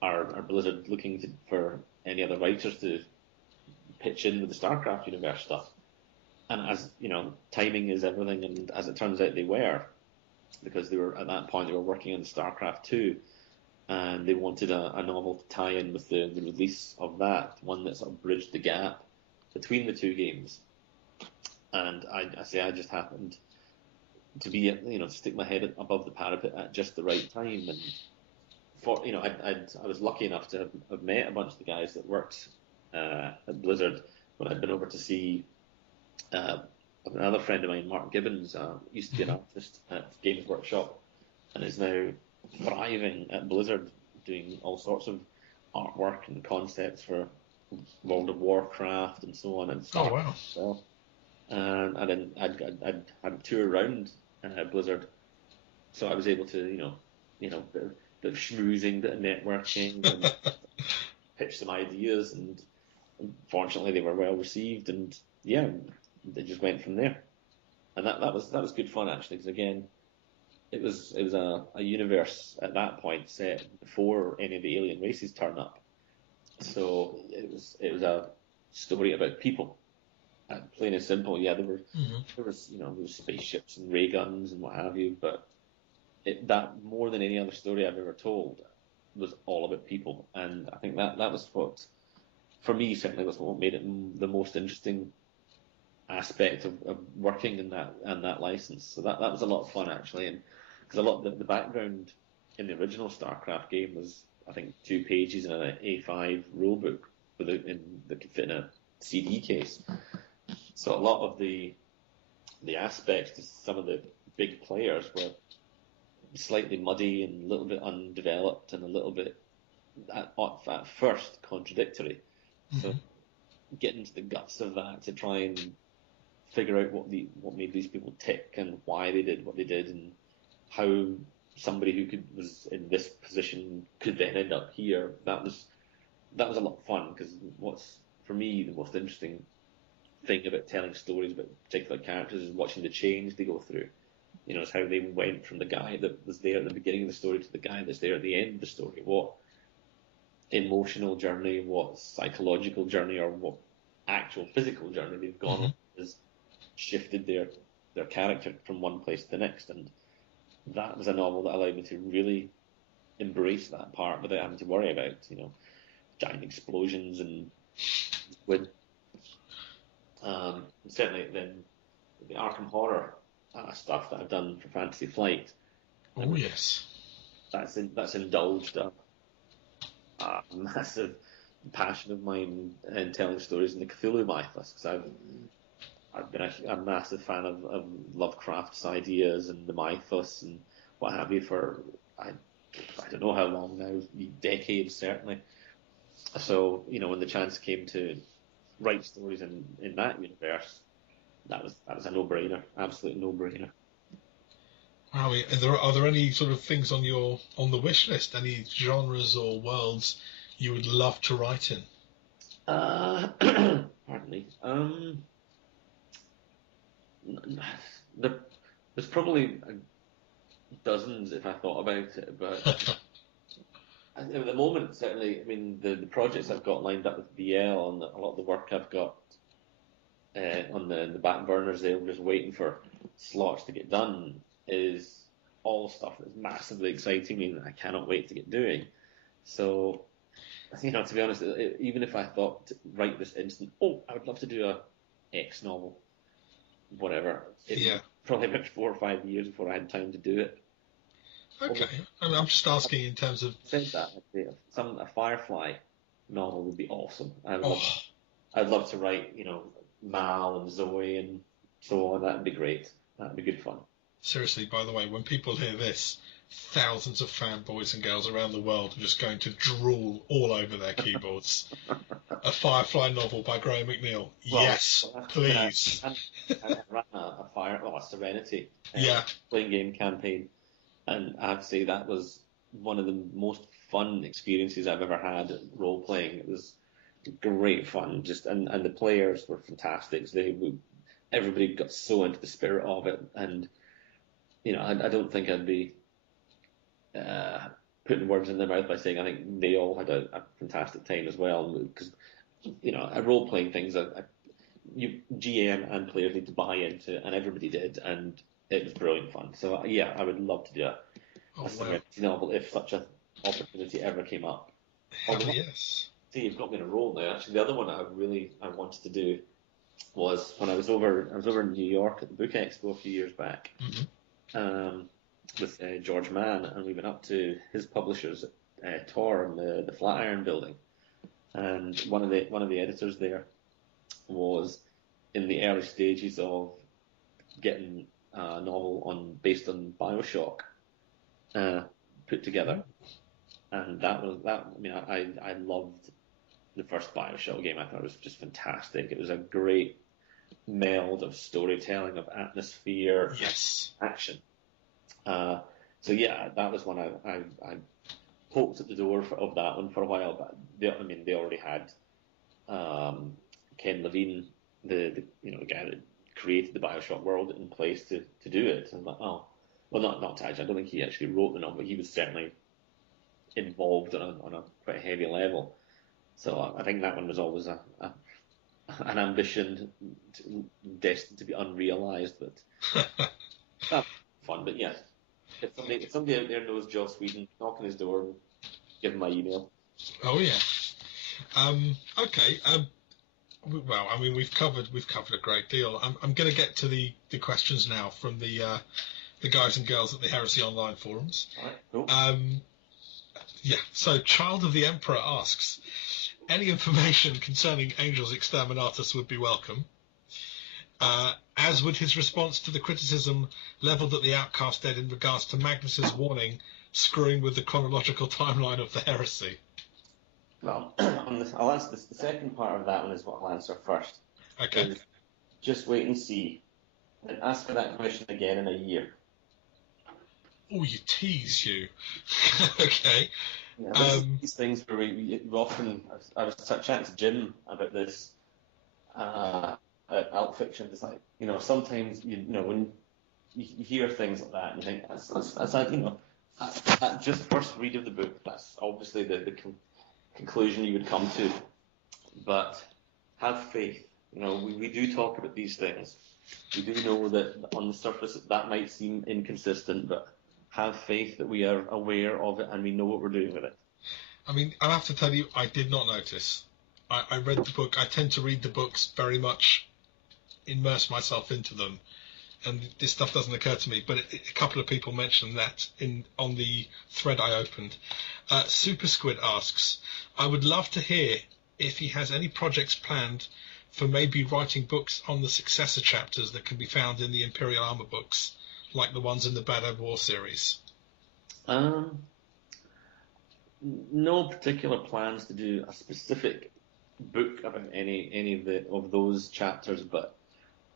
are Blizzard looking for any other writers to pitch in with the StarCraft universe stuff? And as timing is everything, and as it turns out, they were, because at that point they were working on StarCraft 2, and they wanted a novel to tie in with the release of that, one that sort of bridged the gap between the two games. And I just happened to be, to stick my head above the parapet at just the right time. And I was lucky enough to have met a bunch of the guys that worked at Blizzard when I'd been over to see another friend of mine, Mark Gibbons, used to be an artist at Games Workshop and is now thriving at Blizzard, doing all sorts of artwork and concepts for World of Warcraft and so on and Oh stuff. wow! Well, and I'd had a tour around Blizzard, so I was able to, bit of schmoozing, bit of networking, and pitch some ideas, and fortunately they were well received, and yeah, they just went from there, and that was good fun actually, because again, it was a universe at that point set before any of the alien races turn up, so it was a story about people, plain and simple. Yeah, there was spaceships and ray guns and what have you, but that more than any other story I've ever told was all about people, and I think that was what, for me, certainly was what made it the most interesting aspect of working in that license. So that was a lot of fun actually, and because a lot of the background in the original StarCraft game was, I think, 2 pages in an A5 rulebook that could fit in a CD case. So a lot of the aspects to some of the big players were slightly muddy and a little bit undeveloped and a little bit at first contradictory. So getting into the guts of that to try and figure out what made these people tick and why they did what they did, and how somebody who was in this position could then end up here. That was a lot of fun, because what's, for me, the most interesting thing about telling stories about particular characters is watching the change they go through. It's how they went from the guy that was there at the beginning of the story to the guy that's there at the end of the story. What emotional journey, what psychological journey, or what actual physical journey they've gone on has shifted their character from one place to the next. And that was a novel that allowed me to really embrace that part without having to worry about, giant explosions and squid. Certainly then the Arkham Horror stuff that I've done for Fantasy Flight. Oh yes, that's indulged a massive passion of mine in telling stories in the Cthulhu mythos, because I've been a massive fan of Lovecraft's ideas and the mythos and what have you for I don't know how long now, decades certainly. So when the chance came to write stories in that universe, that was a no-brainer, absolute no-brainer. Wow, are there any sort of things on the wish list? Any genres or worlds you would love to write in? Pardon me. There's probably dozens if I thought about it, but at the moment, certainly, I mean, the projects I've got lined up with BL and a lot of the work I've got on the back burners, they're just waiting for slots to get done, is all stuff that's massively exciting me that I cannot wait to get doing. So, to be honest, even if I thought right this instant, I would love to do a X novel, whatever, it would probably about 4 or 5 years before I had time to do it. Okay, I'm just asking in terms of... Said that, a Firefly novel would be awesome. I'd love to write, Mal and Zoe and so on. That'd be great. That'd be good fun. Seriously, by the way, when people hear this, thousands of fanboys and girls around the world are just going to drool all over their keyboards. A Firefly novel by Graham McNeill. Well, yes, please. I ran a Serenity playing game campaign, and I have to say that was one of the most fun experiences I've ever had role playing. It was great fun, and the players were fantastic. Everybody got so into the spirit of it, and I don't think I'd be putting words in their mouth by saying I think they all had a fantastic time as well, because a role playing things GM and players need to buy into, and everybody did, and it was brilliant fun. So I would love to do a Serenity novel if such an opportunity ever came up. Yes. See, you've got me in a role now. Actually, the other one I wanted to do was when I was over in New York at the Book Expo a few years back, with George Mann, and we went up to his publishers at Tor in the Flatiron Building, and one of the editors there was in the early stages of getting a novel based on BioShock put together, and that was that. I mean, I loved the first BioShock game. I thought it was just fantastic. It was a great meld of storytelling, of atmosphere, Yes, action. So yeah, that was when I poked at the door of that one for a while. But they already had Ken Levine, the guy that created the BioShock world, in place to do it. And I'm like, oh, well, not actually. I don't think he actually wrote the novel, but he was certainly involved on a quite heavy level. So I think that one was always an ambition destined to be unrealized, but fun. But yeah, if somebody out there knows Joss Whedon, knock on his door and give him my email. Oh yeah. Okay. Well, I mean, we've covered a great deal. I'm going to get to the questions now from the guys and girls at the Heresy Online forums. All right, cool. Yeah. So, Child of the Emperor asks, any information concerning Angel's Exterminatus would be welcome. As would his response to the criticism levelled at the Outcast Dead in regards to Magnus's warning, screwing with the chronological timeline of the Heresy. Well, I'll answer the second part of that one is what I'll answer first. Okay. Just wait and see, and ask for that question again in a year. Oh, you tease, you. Okay. Yeah, these things where we often, I was chatting to Jim about this at Outfiction. It's like, sometimes when you hear things like that, and you think that's at just first read of the book, that's obviously the conclusion you would come to. But have faith. We do talk about these things. We do know that on the surface that might seem inconsistent, but have faith that we are aware of it and we know what we're doing with it. I mean, I'll have to tell you, I did not notice. I read the book. I tend to read the books very much, immerse myself into them, and this stuff doesn't occur to me. But a couple of people mentioned that on the thread I opened. Super Squid asks, I would love to hear if he has any projects planned for maybe writing books on the successor chapters that can be found in the Imperial Armor books, like the ones in the Bad Ed War series. No particular plans to do a specific book about any of those chapters, but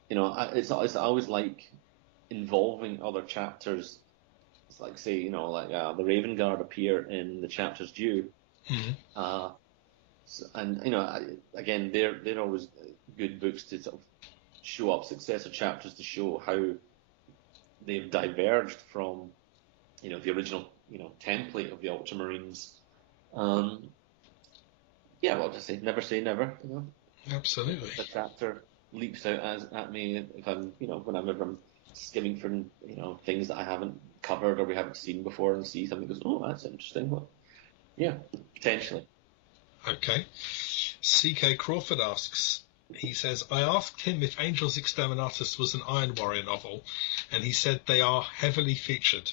it's always like involving other chapters. It's like, say, the Raven Guard appear in the chapters due, and again, they're always good books to sort of show up successor chapters to show how they've diverged from the original template of the Ultramarines. Yeah, well, just say never. Absolutely. If a chapter leaps out at me, if I'm whenever I'm skimming from things that I haven't covered or we haven't seen before, and see something that goes, oh, that's interesting. Well, yeah, potentially. Okay. C.K. Crawford asks, he says, I asked him if Angel's Exterminatus was an Iron Warrior novel, and he said they are heavily featured.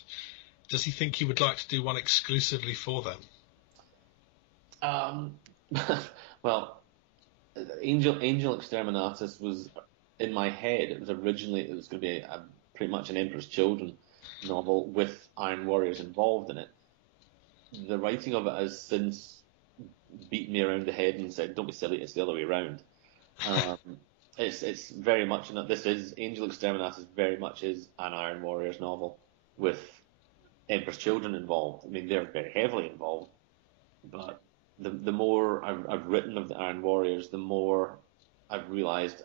Does he think he would like to do one exclusively for them? Well, Angel Exterminatus was in my head. It was going to be pretty much an Emperor's Children novel with Iron Warriors involved in it. The writing of it has since beat me around the head and said, "Don't be silly, it's the other way around." It's very much Angel Exterminatus very much is an Iron Warriors novel with Emperor's Children involved. I mean, they're very heavily involved, but the more I've written of the Iron Warriors, the more I've realised.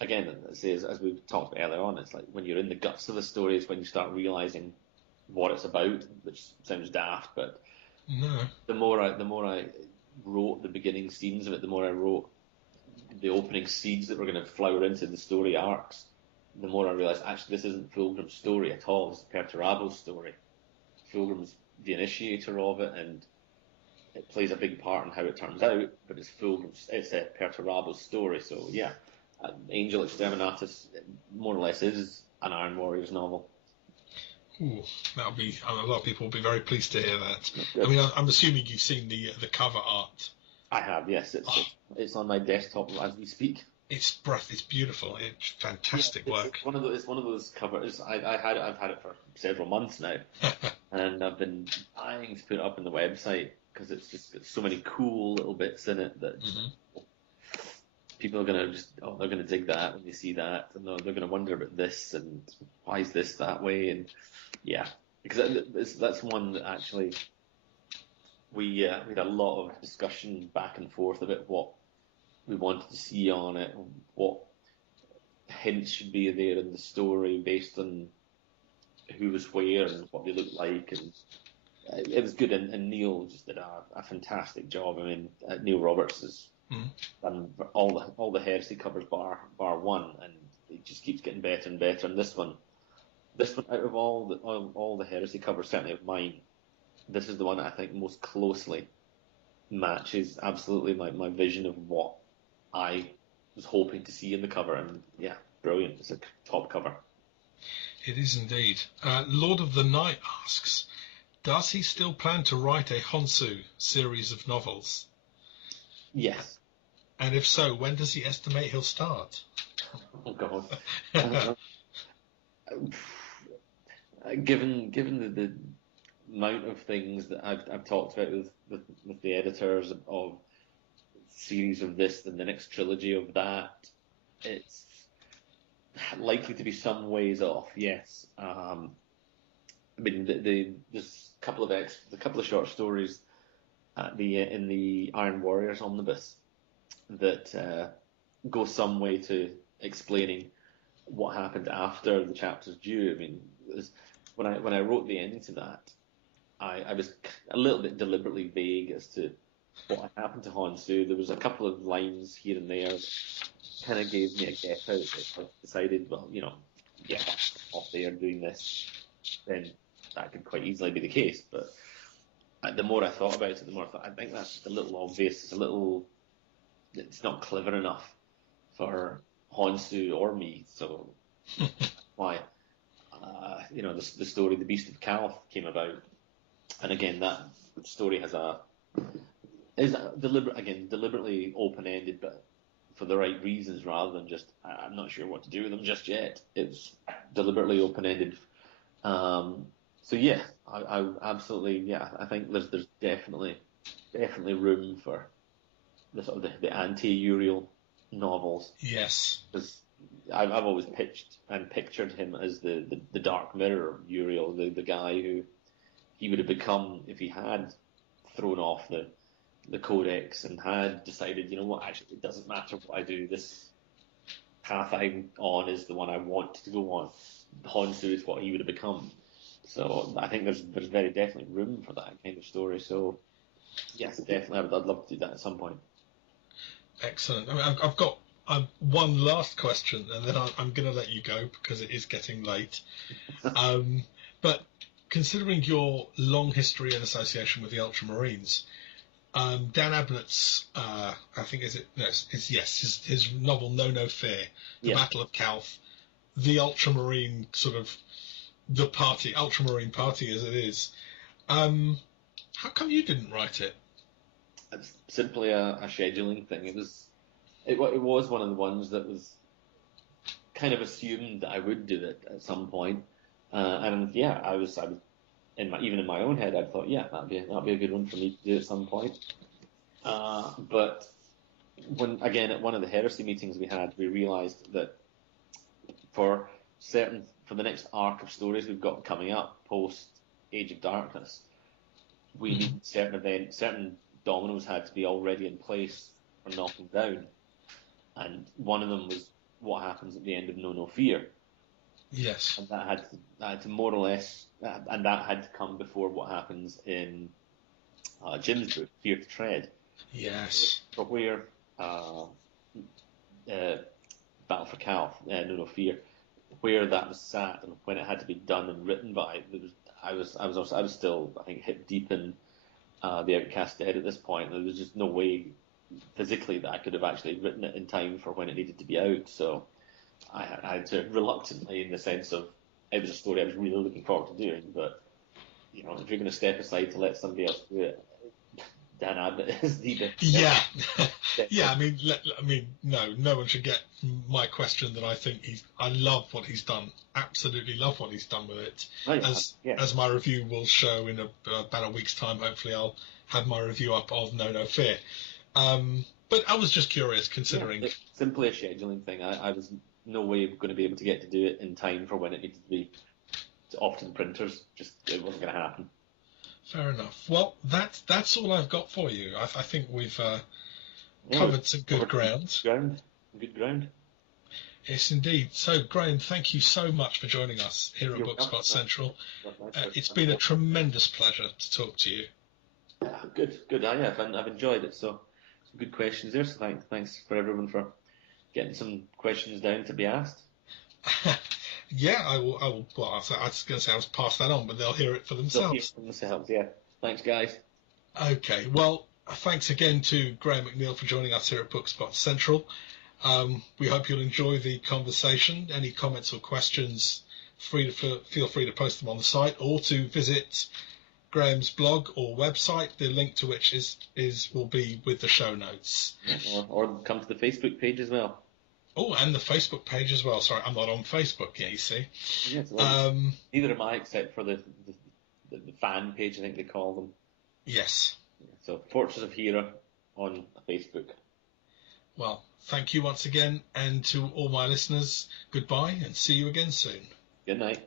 Again, as we've talked about earlier on, it's like when you're in the guts of the story is when you start realising what it's about, which sounds daft, but no. The more I wrote the beginning scenes of it, the more I wrote the opening seeds that were going to flower into the story arcs, the more I realised actually this isn't Fulgrim's story at all. This is Perturabo's story. Fulgrim's the initiator of it, and it plays a big part in how it turns out. But it's Perturabo's story. So yeah, Angel Exterminatus more or less is an Iron Warriors novel. Ooh, that'll be. A lot of people will be very pleased to hear that. I mean, I'm assuming you've seen the cover art. I have, yes. It's on my desktop as we speak. It's beautiful. It's Yeah, fantastic work. it's one of those covers. I've had it for several months now, and I've been dying to put it up on the website because it's just got so many cool little bits in it that Hmm. people are gonna they're gonna dig that when they see that, and they're gonna wonder about this and why is this that way, and yeah, because that's one that actually we had a lot of discussion back and forth about what we wanted to see on it, what hints should be there in the story based on who was where and what they looked like, and it was good. And Neil just did a fantastic job. I mean, Neil Roberts has Mm. done all the Heresy covers bar one, and it just keeps getting better and better. And this one out of all the Heresy covers, certainly of mine, this is the one that I think most closely matches absolutely my vision of what I was hoping to see in the cover. And yeah, brilliant. It's a top cover. It is indeed. Lord of the Night asks, does he still plan to write a Honsu series of novels? Yes. And if so, when does he estimate he'll start? Oh God. Given the amount of things that I've talked about with the editors of series of this and the next trilogy of that, it's likely to be some ways off. Yes. I mean, there's a couple of short stories at in the Iron Warriors omnibus that go some way to explaining what happened after the chapter's due. I mean, when I wrote the ending to that, I was a little bit deliberately vague as to what had happened to Hansu. There was a couple of lines here and there that kind of gave me a get out. I decided, well, yeah, off there doing this, then that could quite easily be the case. But the more I thought about it, the more I thought, I think that's just a little obvious. It's not clever enough for Hansu or me. So why, the story, The Beast of Calth, came about. And again, that story is deliberately open-ended, but for the right reasons rather than just, I'm not sure what to do with them just yet. It's deliberately open-ended. So yeah, I absolutely, yeah, I think there's definitely room for the sort of the anti-Uriel novels. Yes. Because I've always pitched and pictured him as the Dark Mirror Uriel, the guy who he would have become if he had thrown off the codex and had decided, you know what, actually it doesn't matter what I do, this path I'm on is the one I want to go on. Hansu is what he would have become. So I think there's very definitely room for that kind of story. So yes, definitely, I'd love to do that at some point. Excellent. I mean, I've got one last question, and then I'm going to let you go because it is getting late. But considering your long history and association with the Ultramarines, Dan Abnett's, I think his novel No Fear, The Battle of Calth, the Ultramarine sort of Ultramarine party as it is. How come you didn't write it? It's simply a scheduling thing. It was one of the ones that was kind of assumed that I would do it at some point. And yeah, I was even in my own head, I thought, yeah, that'd be a good one for me to do at some point. But when again at one of the Heresy meetings we had, we realised that for the next arc of stories we've got coming up post Age of Darkness, we need certain dominoes had to be already in place for knocking down, and one of them was what happens at the end of No Fear. Yes. And that had to more or less, and that had to come before what happens in Jim's book, Fear to Tread. Yes. For where Battle for Calth, No Fear, where that was sat and when it had to be done and written by, I was still, I think, hip deep in the Outcast Dead at this point. There was just no way physically that I could have actually written it in time for when it needed to be out. So I had to reluctantly, in the sense of it was a story I was really looking forward to doing, but if you're going to step aside to let somebody else do it, Dan Abbott is the best. Yeah, yeah. I mean, no one should get my question that I think I love what he's done. Absolutely love what he's done with it. Oh, yeah. As my review will show in about a week's time. Hopefully, I'll have my review up of No Fear. But I was just curious, considering it's simply a scheduling thing. I was no way going to be able to get to do it in time for when it needed to be off to the printers. Just it wasn't going to happen. Fair enough. Well, that's all I've got for you. I think we've covered some good ground. Good ground. Yes, indeed. So, Graham, thank you so much for joining us here at BookSpot Central. It's been a tremendous pleasure to talk to you. Good. I've enjoyed it. So, some good questions there. So, thanks for everyone for getting some questions down to be asked. Yeah, I will. Well, I was going to say I was pass that on, but they'll hear it for themselves. Yeah. Thanks, guys. Okay. Well, thanks again to Graham McNeill for joining us here at BookSpot Central. We hope you'll enjoy the conversation. Any comments or questions, feel free to post them on the site or to visit Graham's blog or website, the link to which will be with the show notes. Or come to the Facebook page as well. Oh, and the Facebook page as well. Sorry, I'm not on Facebook yet, you see. Yes, neither am I, except for the fan page, I think they call them. Yes. So, Fortress of Hera on Facebook. Well, thank you once again, and to all my listeners, goodbye, and see you again soon. Good night.